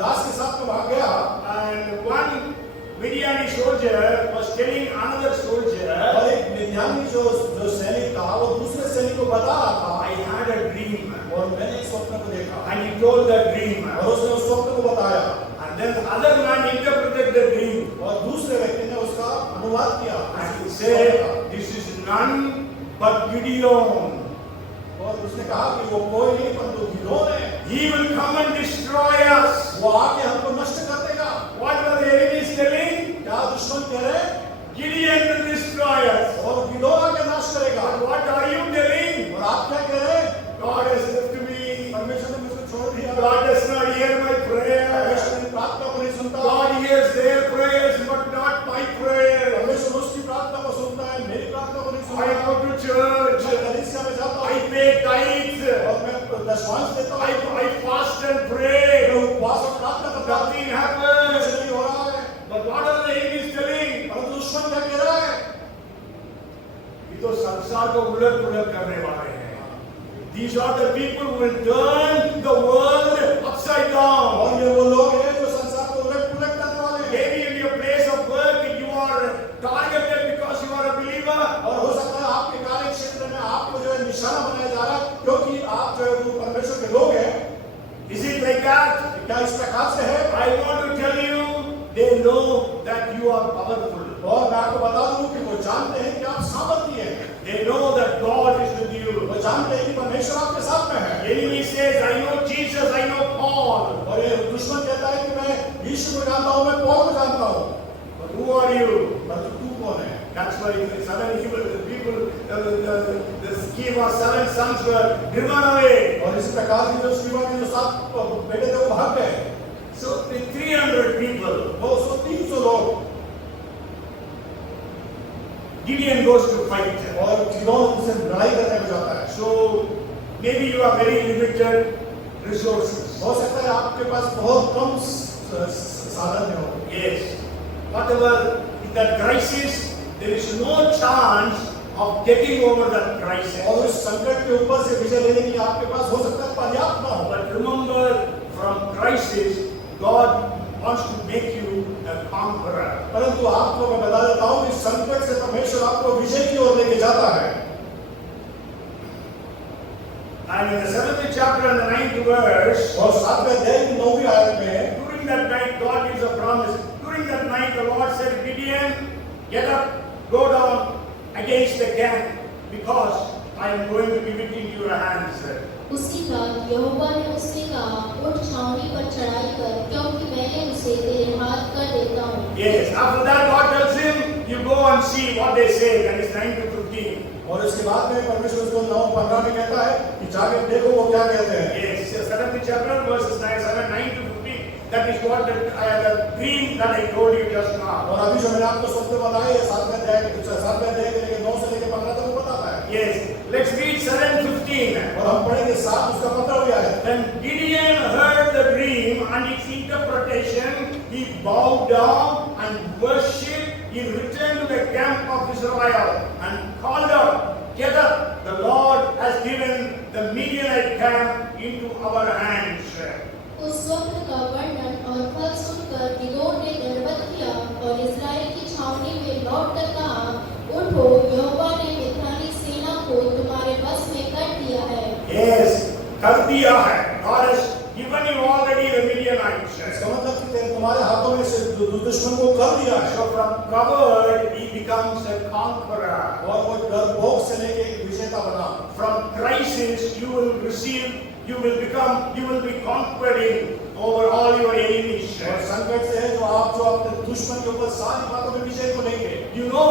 दास के साथ में वहां गया and one Midiani soldier was telling another soldier, और एक मिद्यानी जो सैनिक था वो दूसरे सैनिक को बता रहा था, I had a dream. और मैंने एक स्वप्न को देखा And he told the dream. और उसने उस स्वप्न को बताया And then the other man interpreted the dream. और दूसरे व्यक्ति ने उसका अनुवाद किया And he said, this is none but Gideon. और उसने कहा कि वो कोई नहीं परंतु गिदोन है, He will come and destroy us. वो आके हमको नष्ट कर देगा। What were the enemies telling? क्या दुश्मन कह रहे हैं? Gideon will destroy us. और गिदोन आके नाश करेगा। But what are you telling? और आप क्या कह रहे हैं? God has left me. परमेश्वर ने मुझको छोड़ दिया। God does not hear my prayer. परमेश्वर मेरी प्रार्थना को नहीं सुनता। God hears their prayers but not my prayer. परमेश्वर उसकी प्रार्थना को सुनता है, मेरी प्रार्थना को नहीं I सुनता। go to church. मैं कलीसिया में जाता I हूँ pay tithes. और मैं दशमांश देता हूँ। I fast and pray. मैं उपवास और प्रार्थना करता हूँ। Nothing कुछ happens. नहीं हो रहा है। But what are the enemies telling? परंतु दुश्मन क्या कह रहा है? ये तो संसार को उलट-पुलट करने वाले हैं. These are the people who will turn the world upside down. और ये वो लोग हैं जो संसार को उलट-पुलट करने वाले हैं। Maybe in your place of work you are targeted because you are a believer. और हो सकता है आपके कार्य क्षेत्र में आपको जो है निशाना बनाया जा रहा है क्योंकि आप जो है वो परमेश्वर के लोग हैं। Is it like that? क्या इस प्रकार से है? I want to tell you, they know that you are powerful. और मैं आपको बता दूं कि वो जानते हैं कि आप सामर्थ्य हैं। They know that God is with you. वो जानते हैं कि परमेश्वर आपके साथ में है। Enemy says, I know Jesus, I know Paul. और ये दुश्मन कहता है कि मैं यीशु को जानता हूँ, मैं पौल को जानता हूँ। But who are you? परंतु तू कौन है? That's why the seven evil people, the scheme of seven sons were driven away. और इसी प्रकार की जो स्टीवा के जो 7 बेटे थे वो भाग गए। So the 300 people, वो 300 लोग Gideon goes to fight. और गिदोन उनसे लड़ाई करने को जाता है। So maybe you are very limited resources. हो सकता है आपके पास बहुत कम साधन हो। Yes. Whatever in that crisis, there is no chance of getting over that crisis. और उस संकट के ऊपर से विजय लेने के लिए आपके पास हो सकता है पर्याप्त ना हो। But remember, from crisis, God wants to make you a conqueror. परंतु आपको मैं बता देता हूँ कि संकट से परमेश्वर आपको विजय की ओर लेके जाता है। And in the 7th chapter and the 9th verse, और 7वें अध्याय की 9वीं आयत में during that night, God gives a promise. During that night, the Lord said, Gideon, get up, go down against the camp, because I am going to give it into your hands. उसी रात यहोवा ने उससे कहा, उठ छावनी पर चढ़ाई कर, क्योंकि मैंने उसे तेरे हाथ कर देता हूँ। Yes, after that God tells him, you go and see what they say. That is 9 to 15. और इसके बाद में परमेश्वर उसको 9:15 में कहता है कि जाके देखो वो क्या कहते हैं। Yes, 7th chapter verses 9 to 15. That is what the dream that I told you just now. और अभी जो मैंने आपको शब्द बताए 7वें अध्याय के लेके 9 से लेके 15 तक वो बताता है। Yes, let's read 7:15. और हम पढ़ेंगे 7 उसका 15वीं आयत। When Gideon heard the dream and its interpretation, he bowed down and worshipped. He returned to the camp of Israel and called out, get up, the Lord has given the Midianite camp into our hands. उस स्वप्न का वर्णन और फल सुनकर गिदोन ने दंडवत किया और इस्राएल की छावनी में लौटकर कहा, उठो, यहोवा ने मिद्यानी सेना को तुम्हारे बस में कर दिया है। Yes, कर दिया है. God has given you already the Midianites. इसका मतलब तुम्हारे हाथों में से दुश्मन को कर दिया है। So from coward he becomes a conqueror. और वो डरपोक से लेके एक विजेता बना। From crisis you will be conquering over all your enemies. और संकट से है जो अपने दुश्मन के ऊपर सारी बातों में विजय को लेंगे। You know,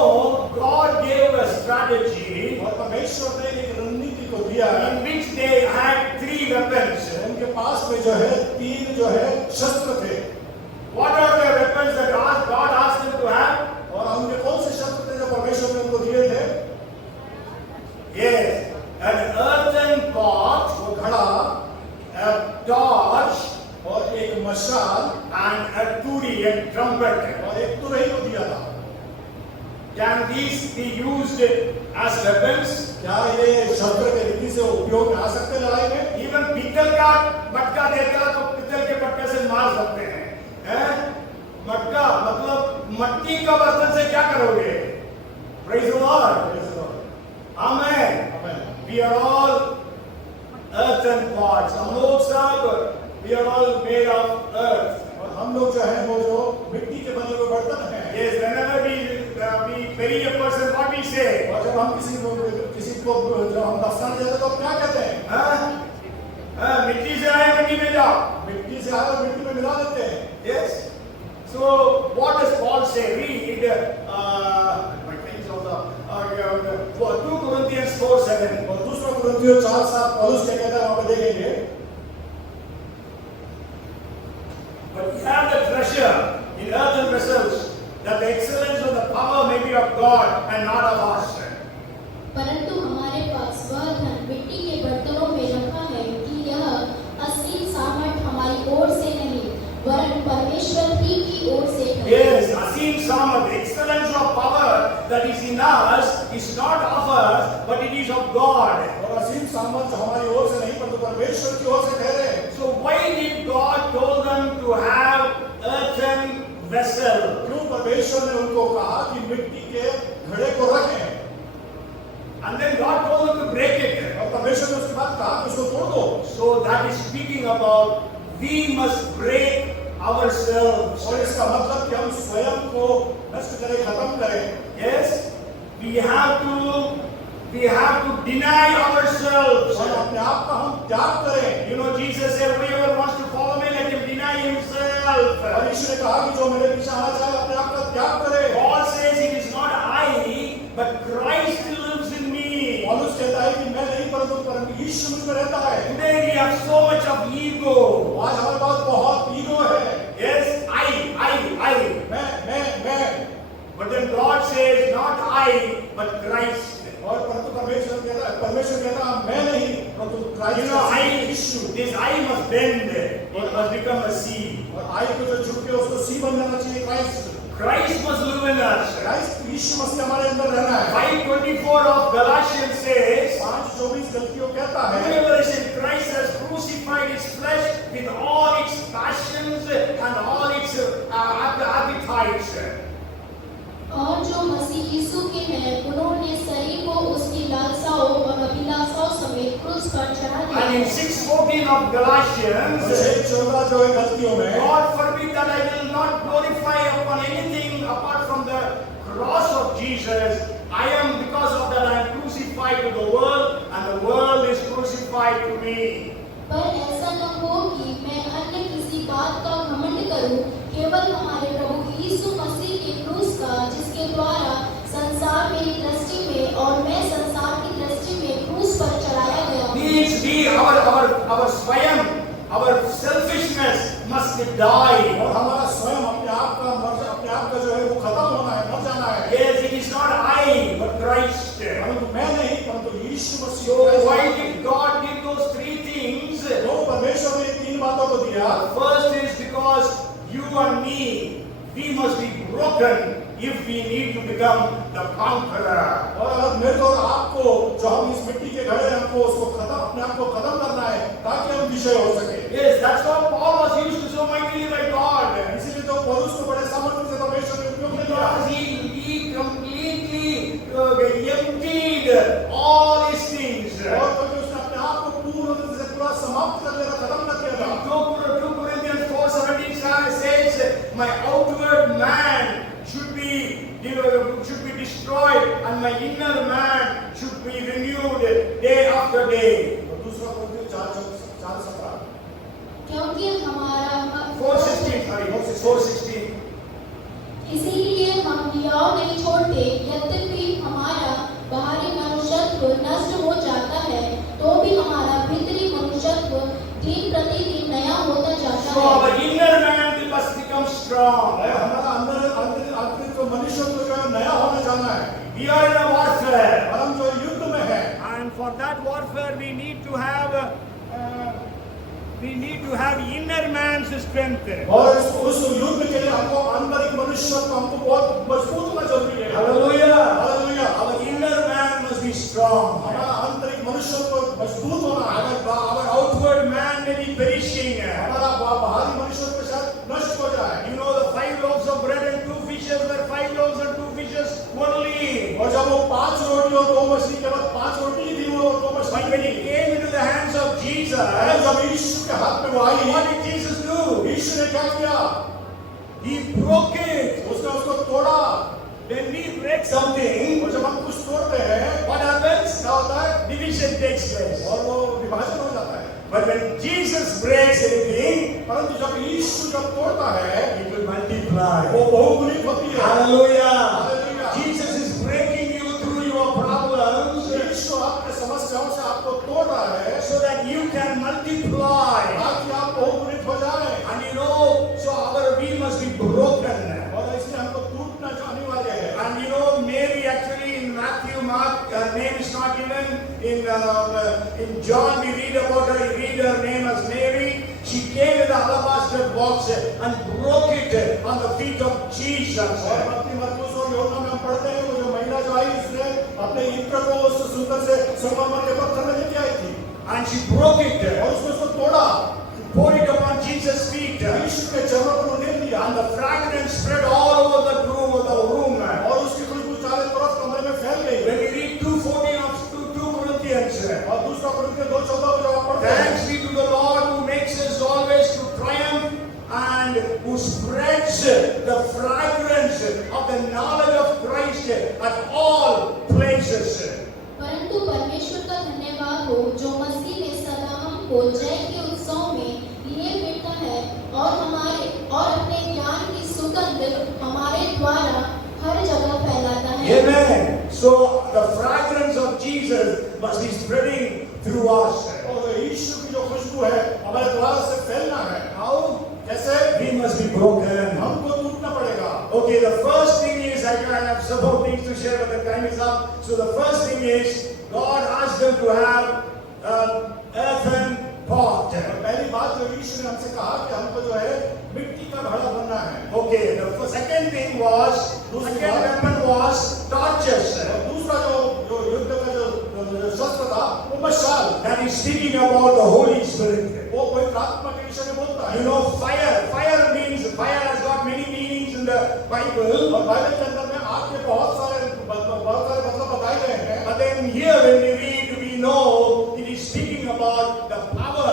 God gave a strategy और परमेश्वर ने एक रणनीति को दिया है in which they had 3 weapons. उनके पास में जो है 3 शस्त्र थे। What are the weapons that God asked them to have? और उनके कौन से शस्त्र थे जो परमेश्वर ने उनको दिए थे? Yes, an earthen pot, वो घड़ा a torch, और एक मशाल and a turi, a trumpet. और एक तुरही को दिया था। Can these be used as weapons? क्या ये शस्त्र के रीति से उपयोग में आ सकते हैं लड़ाई में? Even पीतल का मटका देता तो पीतल के मटके से मार सकते हैं। मटका मतलब मट्टी का बर्तन से क्या करोगे? Praise the Lord. Amen. We are all earthen pots. हम लोग सब we are all made of earth. और हम लोग जो है वो जो मिट्टी के बने हुए बर्तन हैं। Yes, whenever we bury a person, what we say? और जब हम किसी को जब हम दफनाने जाते हैं तो क्या कहते हैं? मिट्टी से आए मिट्टी में जाओ। मिट्टी से आए और मिट्टी में मिला देते हैं। Yes. So what does Paul say? Read my friends also 2 Corinthians 4:7. और दूसरा कुरिन्थियों 4:7 पौलुस क्या कहता है वहां पे देखेंगे। But we have the treasure in earthen vessels, that the excellence of the power may be of God and not of us. परंतु हमारे पास वह धन मिट्टी के बर्तनों में रखा है कि यह असली सामर्थ हमारी ओर से नहीं वरन परमेश्वर ही की ओर से है। Yes, Asim Samad, the excellence of power that is in us is not of us, but it is of God. और असीम सामर्थ हमारी ओर से नहीं परंतु परमेश्वर की ओर से ठहरे। So why did God told them to have earthen vessel? क्यों परमेश्वर ने उनको कहा कि मिट्टी के घड़े को रखें? And then God told them to break it. और परमेश्वर ने उसके बाद कहा कि उसको तोड़ दो। So that is speaking about we must break ourselves. और इसका मतलब कि हम स्वयं को नष्ट करें, खत्म करें। Yes, we have to deny ourselves. और अपने आप का हम त्याग करें। You know, Jesus said, whoever wants to follow me, let him deny himself. और यीशु ने कहा कि जो मेरे पीछे आना चाहे अपने आप का त्याग करे। Paul says it is not I, but Christ lives in me. पौलुस कहता है कि मैं नहीं परंतु यीशु मुझ में रहता है। Today we have so much of ego. आज हमारे पास बहुत ईगो है। Yes, I. मैं। But then God says, not I, but Christ. और परंतु परमेश्वर कहता है मैं नहीं परंतु You know, Yeshu. this I must bend. It must become a C. और आई को जो झुक के उसको सी बन जाना चाहिए Christ. Christ must live in us. Christ यीशु मसीह हमारे अंदर रहना है। 5:24 of Galatians says, 5:24 गलतियों कहता है whoever is in Christ has crucified his flesh with all its passions and all its appetites. और जो मसीह यीशु के हैं उन्होंने शरीर को उसकी लालसाओं और अभिलाषाओं समेत क्रूस पर चढ़ा And in दिया। 6:14 of Galatians, 6:14 जो है गलतियों में God forbid that I will not glorify upon anything apart from the cross of Jesus. I am, because of that, I am crucified to the world, and the world is crucified to me. पर ऐसा न हो कि मैं अन्य किसी बात का घमंड करूं, केवल हमारे प्रभु यीशु मसीह के क्रूस का, जिसके द्वारा संसार मेरी दृष्टि में और मैं संसार की दृष्टि में क्रूस पर चढ़ाया गया हूं। Means our swayam, our selfishness must die. और हमारा स्वयं अपने आप का जो है वो खत्म होना है, मर जाना है। Yes, it is not I, but Christ. परंतु मैं नहीं परंतु यीशु मसीह। So why did God give those 3 things? तो परमेश्वर ने 3 बातों को दिया। First is because you and me, we must be broken if we need to become the conqueror. और मेरे को और आपको जो हम इस मिट्टी के घड़े हैं हमको उसको अपने आप को खत्म करना है ताकि हम विजय हो सके। Yes, that's how Paul was used so mightily by God. इसीलिए तो पौलुस को बड़े सामर्थ्य से परमेश्वर ने उपयोग किया। Because he completely emptied all his things. और क्योंकि उसने अपने आप को पूर्ण से पूरा समाप्त कर दिया था, खत्म कर दिया था। 2 Corinthians 4:17 says my outward man should be destroyed, and my inner man should be renewed day after day. और दूसरा कोरिन्थियों 4:17 क्योंकि हमारा 4:16, sorry, 4:16. इसीलिए हम हियाव नहीं छोड़ते, यद्यपि हमारा बाहरी मनुष्यत्व नष्ट हो जाता है, तो भी हमारा भीतरी मनुष्यत्व दिन प्रतिदिन नया होता जाता So है। our inner man must become strong. हमारा अंदर आंतरिक जो मनुष्यत्व जो है नया होना जाना है। We are in a warfare, और हम जो युद्ध में है, and for that warfare we need to have inner man's strength. और उस युद्ध के लिए हमको आंतरिक मनुष्यत्व हमको बहुत मजबूत होना जरूरी है। Hallelujah. Hallelujah. Our inner man must be strong. हमारा आंतरिक मनुष्यत्व मजबूत होना है। Our outward man may be perishing. हमारा बाहरी मनुष्यत्व शायद नष्ट हो जाए। You know the 5 loaves of bread and 2 fishes were 5 loaves and 2 fishes only. और जब वो 5 रोटी और 2 मछली के बाद 5 रोटी ही थी वो 2 But मछली when it came into the hands of Jesus, जब यीशु के हाथ में वो आई, what did Jesus do? यीशु ने क्या किया? He broke it. उसने उसको तोड़ा। When we break something, और जब हम कुछ तोड़ते हैं, what happens? क्या होता है? Division takes place. और वो विभाजन हो जाता है। But when Jesus breaks anything, परंतु जब यीशु जब तोड़ता है, it will multiply. वो बहुगुणित होती है। Hallelujah. Hallelujah. Jesus is breaking you through your problems यीशु आपके समस्याओं से आपको तोड़ रहा है, so that you can multiply. ताकि आप बहुगुणित हो जाएं। And so we must be broken. और इसलिए हमको टूटना जो अनिवार्य है। And Mary actually in Matthew, Mark, her name is not given. In John we read about her, we read her name as Mary. She came with the alabaster box and broke it on the feet of Jesus. और मरकुस और यूहन्ना में हम पढ़ते हैं वो जो महिला जो आई उसने अपने इत्र को उस सुंदर से संगमरमर के पत्थर में लेके आई थी And she broke it. और उसने उसको तोड़ा, Poured it upon Jesus' feet. यीशु के चरणों पर उन्हें दिया And the fragrance spread all over the room. और उसकी खुशबू चारों तरफ कमरे में फैल गई। When we read 2:14 of 2 Corinthians, और दूसरा कुरिन्थियों 2:14 को जब आप पढ़ते हैं, thanks be to the Lord who makes us always to triumph and who spreads the fragrance of the knowledge of Christ at all places. परंतु परमेश्वर का धन्यवाद हो जो मसीह में सदा हमको जय के उत्सव में लिए फिरता है और अपने ज्ञान की सुगंध हमारे द्वारा हर जगह फैलाता है। Amen. So the fragrance of Jesus must be spreading through us. और यीशु की जो खुशबू है हमारे द्वारा से फैलना है। How? कैसे? We must be broken. हमको टूटना पड़ेगा। Okay, the first thing is, I have several things to share, but the time is up. So the first thing is, God asked them to have an earthen pot. पहली बात जो यीशु ने हमसे कहा कि हमको जो है मिट्टी का घड़ा बनना है। Okay, the second thing was, second weapon was torches. और दूसरा जो युद्ध का जो शस्त्र था वो मशाल। That is speaking about the Holy Spirit. वो पवित्र आत्मा के विषय में बोलता है। You know, fire means, fire has got many meanings in the Bible. और बाइबल के अंदर में आग के बहुत सारे मतलब बताए गए हैं। But then here when we read, we know it is speaking about the power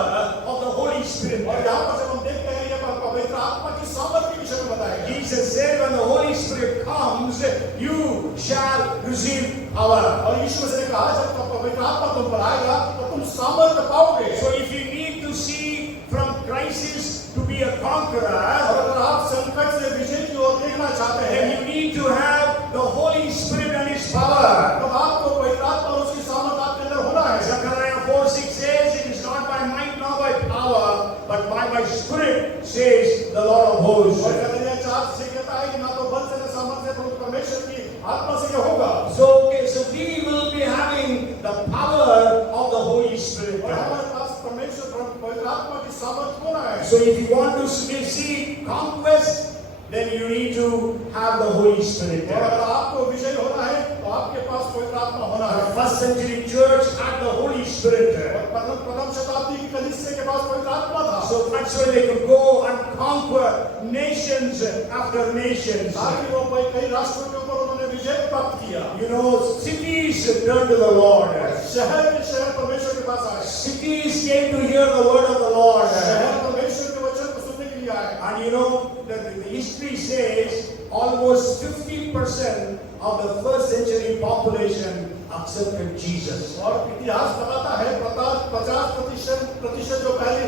of the Holy Spirit. और यहाँ पर जब हम देखते हैं ये पवित्र आत्मा की सामर्थ के विषय में बताया गया। Jesus said, when the Holy Spirit comes, you shall receive power. और यीशु ने कहा जब पवित्र आत्मा तुम पर आएगा तो तुम सामर्थ पाओगे। So if you need to see from crisis to be a conqueror, और अगर आप संकट से विजय की ओर देखना चाहते हैं, then you need to have the Holy Spirit and His power. तो आपको पवित्र आत्मा और उसकी सामर्थ आपके अंदर होना है। Zechariah 4:6 says, it is not by might nor by power, but by my Spirit, says the Lord of hosts. और कलरिया 4 से कहता है कि ना तो बल से न सामर्थ से परंतु परमेश्वर की आत्मा से ये होगा। So we will be having the power of the Holy Spirit. और हमारे पास परमेश्वर पवित्र आत्मा की सामर्थ होना है। So if you want to see conquest, then you need to have the Holy Spirit. और अगर आपको विजय होना है तो आपके पास पवित्र आत्मा होना है। The first century church had the Holy Spirit. और प्रथम शताब्दी की कलीसिया के पास पवित्र आत्मा था। So that's why they could go and conquer nations after nations. ताकि वो कई राष्ट्रों के ऊपर उन्होंने विजय प्राप्त किया। You know, cities turned to the Lord. शहर के शहर परमेश्वर के पास आए। Cities came to hear the word of the Lord. शहर परमेश्वर के वचन को सुनने के लिए आए। And you know, the history says almost 50% of the first century population accepted Jesus. और इतिहास बताता है 50% जो पहली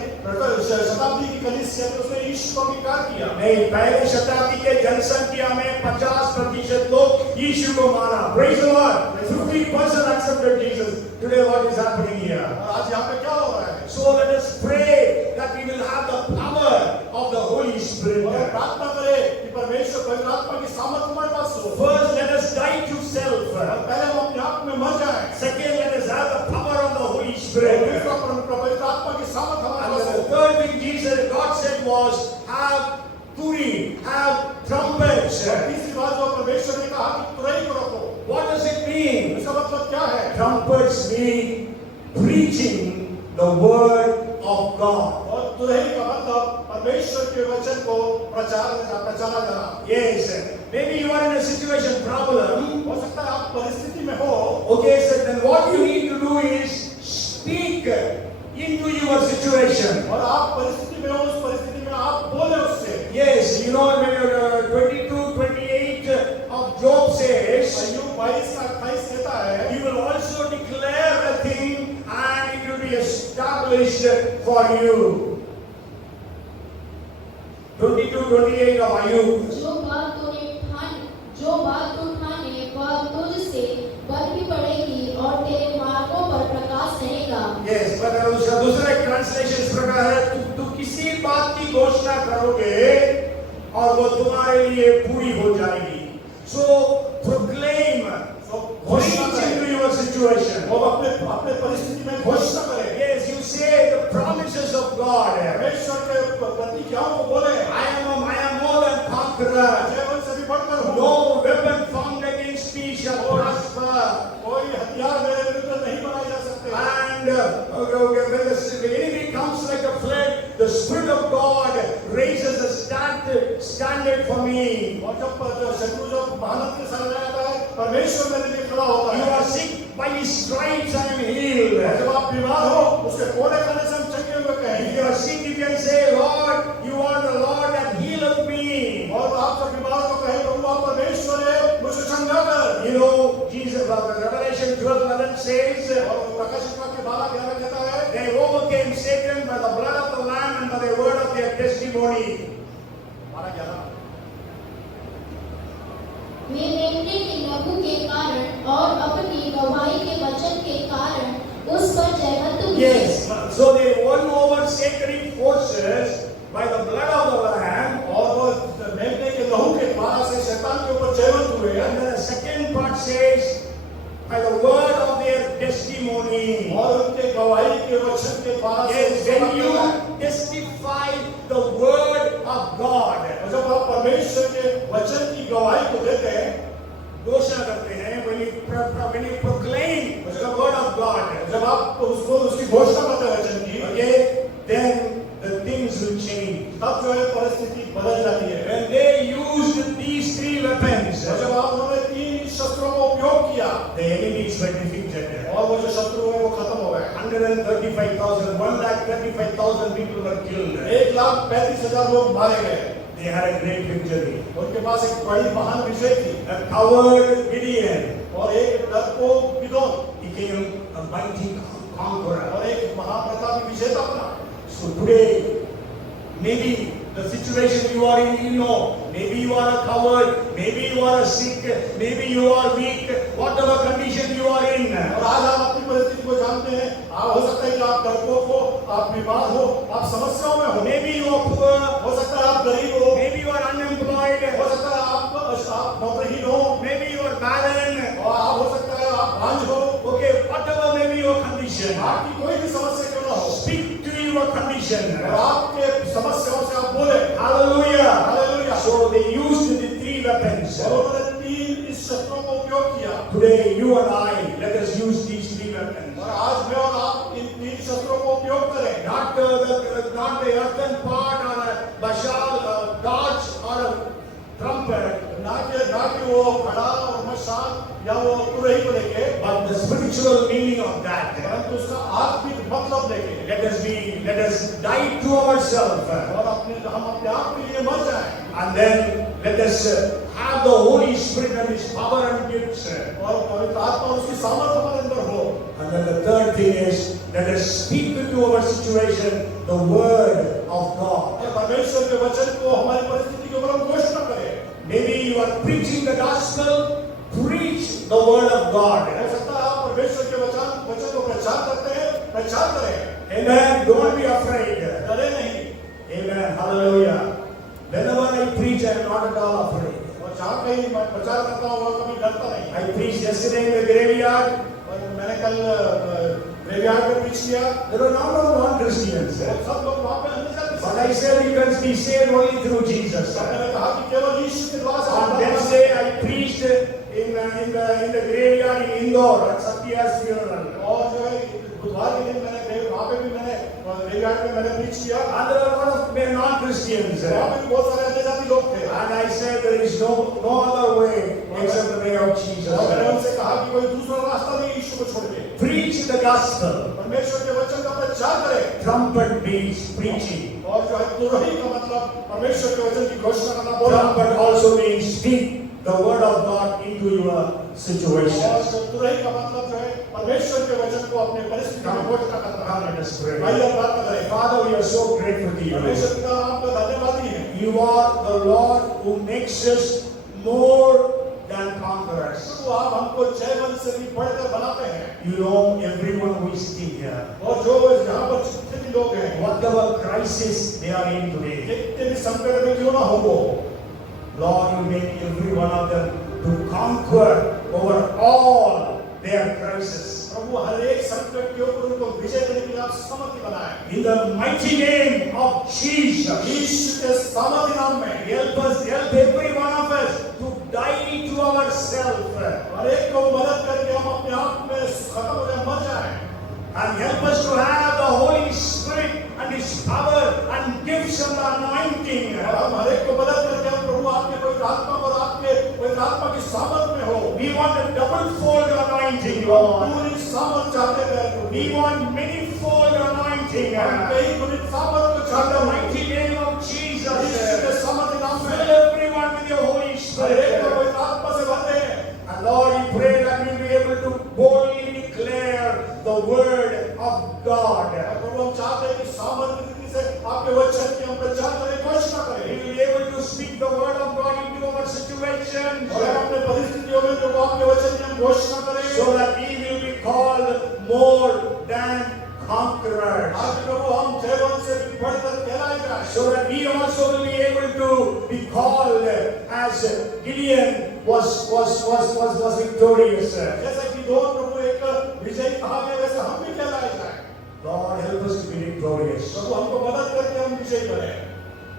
शताब्दी की कलीसिया थी उसने यीशु को स्वीकार किया। नहीं, पहले शताब्दी के जनसंख्या में 50% लोग यीशु को माना। Praise the Lord. 50% accepted Jesus. Today what is happening here? और आज यहाँ पे क्या हो रहा है? So let us pray that we will have the power of the Holy Spirit. और प्रार्थना करें कि परमेश्वर पवित्र आत्मा की सामर्थ हमारे पास हो। First, let us die to self. पहले हम अपने आप में मर जाएं। Second, let us have the power of the Holy Spirit. दूसरा पवित्र आत्मा की सामर्थ हमारे And पास the हो। third thing God said was, have turi, have trumpets. और तीसरी बात जो परमेश्वर ने कहा कि तुरही को रखो। What does it mean? इसका मतलब क्या है? Trumpets mean preaching the word of God. और तुरही का मतलब परमेश्वर के वचन को प्रचारा जाना। Yes, maybe you are in a situation problem. हो सकता है आप परिस्थिति में हो। Okay, so then what you need to do is speak into your situation. और आप परिस्थिति में हो, उस परिस्थिति में आप बोले उससे। Yes, you know when 22-28 of Job says, अय्यूब 22-28 कहता है, you will also declare a thing and it will be established for you. 22-28 of Ayub. जो बात तू ठाने वह तुझसे बन भी पड़ेगी और तेरे मार्गों पर प्रकाश रहेगा। Yes, but उसका दूसरा एक ट्रांसलेशन इस प्रकार है, तू किसी बात की घोषणा करोगे और वो तुम्हारे लिए पूरी हो जाएगी। So proclaim, preach into your situation. वो अपने परिस्थिति में घोषणा करें। Yes, you say the promises of God. परमेश्वर के प्रतिज्ञाओं को बोले। I am more than conqueror. जय से भी बढ़कर हूँ। No weapon formed against me shall prosper. कोई हथियार मेरे विरुद्ध नहीं बनाए जा सकते। And when the enemy comes like a flood, the Spirit of God raises a standard for me. और जब शत्रु जब महानत के सामने आता है, परमेश्वर मेरे लिए खड़ा होता है। You are sick, by His stripes I am healed. जब आप बीमार हो, उसके कोड़े खाने से हम चंगे हुए कहेंगे। If you are sick, you can say, Lord, you are the Lord that healeth me. और आप जब बीमार हो कहें, प्रभु आप परमेश्वर है, मुझे चंगा कर। You know, Jesus, Revelation 12:11 says, और प्रकाशित वाक्य 12:11 कहता है, they overcame Satan by the blood of the Lamb and by the word of their testimony. 12:11 वे मेमने के लहू के कारण और अपनी गवाही के वचन के कारण उस पर जयवंत हुए। Yes, so they won over satanic forces by the blood of the Lamb. और वो मेमने के लहू के द्वारा से शैतान के ऊपर जयवंत हुए। And the second part says, by the word of their testimony. और उनके गवाही के वचन के द्वारा से। Yes, when you testify the word of God. और जब आप परमेश्वर के वचन की गवाही को देते हैं, घोषणा करते हैं, when you proclaim the word of God. जब आप उसकी घोषणा करते हैं वचन की, Okay, then the things will change. तब जो है परिस्थिति बदल जाती है। When they used these three weapons, और जब आप उन्होंने 3 शस्त्रों का उपयोग किया, the enemies were defeated. और वो जो शत्रु है वो खत्म हो गए। 135,000 people were killed. 1,35,000 लोग मारे गए। They had a great victory. उनके पास एक बड़ी महान विजय थी। A coward Gideon और एक डरपोक Gideon became a mighty conqueror. और एक महाप्रतापी विजेता बना। So today, maybe the situation you are in, you know, maybe you are a coward, maybe you are sick, maybe you are weak, whatever condition you are in. और आज आप अपनी परिस्थिति को जानते हैं। आप हो सकता है कि आप डरपोक हो, आप बीमार हो, आप समस्याओं में हो। Maybe you are poor, हो सकता है आप गरीब हो, maybe you are unemployed, हो सकता है आप नौकरहीन हो, maybe you are barren, और आप हो सकता है आप बांझ हो। okay, whatever may be your condition, आपकी कोई भी समस्या क्यों ना हो, speak to your condition. और आपके समस्याओं से आप बोले। Hallelujah. Hallelujah. So they used the three weapons. और उन्होंने 3 इस शस्त्रों का उपयोग किया। Today, you and I, let us use these three weapons. और आज मैं और आप इन 3 शस्त्रों का उपयोग करें। Not the earthen part or a bashal, torch or a trumpet. ना कि वो घड़ा और घमासान या वो तुरही को लेके, but the spiritual meaning of that. परंतु उसका आत्मिक मतलब लेके, Let us die to ourselves, और हम अपने आप के लिए मर जाएं, and then let us have the Holy Spirit and His power and gifts. और पवित्र आत्मा और उसकी सामर्थ हमारे अंदर हो। And then the third thing is, let us speak into our situation the word of God. और परमेश्वर के वचन को हमारी परिस्थिति के ऊपर हम घोषणा करें। Maybe you are preaching the gospel, preach the word of God. हो सकता है आप परमेश्वर के वचन को प्रचार करते हैं, प्रचार करें। Amen. Don't be afraid. डरे नहीं। Amen. Hallelujah. Whenever I preach, I am not at all afraid. और जहाँ कहीं मैं प्रचार करता हूँ, वहाँ कभी डरता नहीं। I preached yesterday in the graveyard. और मैंने कल ग्रेवयार्ड में प्रीच किया। There were not only non-Christians. और सब लोग वहाँ पे अन्य जाति से But I said you can be saved only through Jesus. मैंने कहा कि केवल यीशु के द्वारा से On Wednesday, I preached in the graveyard in Indore at Satya's funeral. और जो है बुधवार के दिन मैंने वहाँ पे भी मैंने ग्रेवयार्ड में मैंने प्रीच किया। And there were a lot of non-Christians. वहाँ पे भी बहुत सारे अन्य जाति लोग थे। And I said there is no other way except the way of Jesus. और मैंने उनसे कहा कि कोई दूसरा रास्ता नहीं यीशु को छोड़ के। Preach the gospel. परमेश्वर के वचन का प्रचार करें। Trumpet means preaching. और जो है तुरही का मतलब परमेश्वर के वचन की घोषणा करना बोलना। Trumpet also means speak the word of God into your situation. और तुरही का मतलब जो है परमेश्वर के वचन को अपने परिस्थिति में घोषणा करना। Come, let us pray. आइए हम प्रार्थना करें। Father, we are so grateful to you. परमेश्वर पिता आपका धन्यवादी है। You are the Lord who makes us more than conquerors. तो आप हमको जयवंत से भी बढ़कर बनाते हैं। You know everyone who is sitting here. और जो यहाँ पर जितने भी लोग हैं, Whatever crisis they are in today, जितने भी संकट में क्यों ना हो वो, Lord, you make every one of them to conquer over all their crises. प्रभु हर एक संकट के ऊपर उनको विजय देने के लिए आप सामर्थ्य बनाएं। In the mighty name of Jesus, यीशु के सामर्थ्य नाम में help every one of us to die to ourselves हर एक को मदद करके हम अपने आप में खत्म हो जाए, मर जाएं। and help us to have the Holy Spirit and His power and gifts and the anointing. और हम हर एक को मदद करके हम प्रभु आपके कोई आत्मा और आपके कोई आत्मा की सामर्थ में हो। We want a double-fold anointing, Lord. पूरी सामर्थ चाहते हैं प्रभु। We want many-fold anointing. हम कई गुणी सामर्थ को In चाहते the हैं। mighty name of यीशु के Jesus, सामर्थ्य नाम में fill everyone with your Holy हर एक को Spirit. कोई आत्मा से भर दे। And Lord, we pray that we will be able to boldly declare the word of God. प्रभु हम चाहते हैं कि सामर्थ्य से आपके वचन की हम प्रचार करें, घोषणा We करें। will be able to speak the word of God into our situations, और हम अपने परिस्थितियों में प्रभु आपके वचन की हम घोषणा करें। so that we will be called more than conquerors. आज प्रभु हम जयवंत से भी बढ़कर कहलाए जाएं। So that we also will be able to be called as Gideon was victorious. जैसे कि दो प्रभु एक विजयी कहा गया, वैसे हम भी कहलाए जाएं। Lord, help us to be victorious. प्रभु हमको मदद करके हम विजयी करें।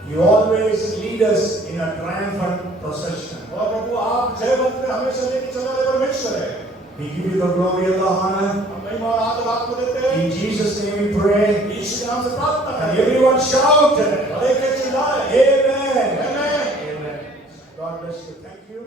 You always lead us in a triumphant procession. और प्रभु आप जयवंत में हमेशा लेके चलने वाले परमेश्वर है। We give you the glory and the honor. हम महिमा और आदर आपको देते हैं। In Jesus' name we pray. यीशु के नाम से प्रार्थना And करें। everyone shout. और एक चिल्लाए। Amen. आमेन। Amen. God bless you. Thank you.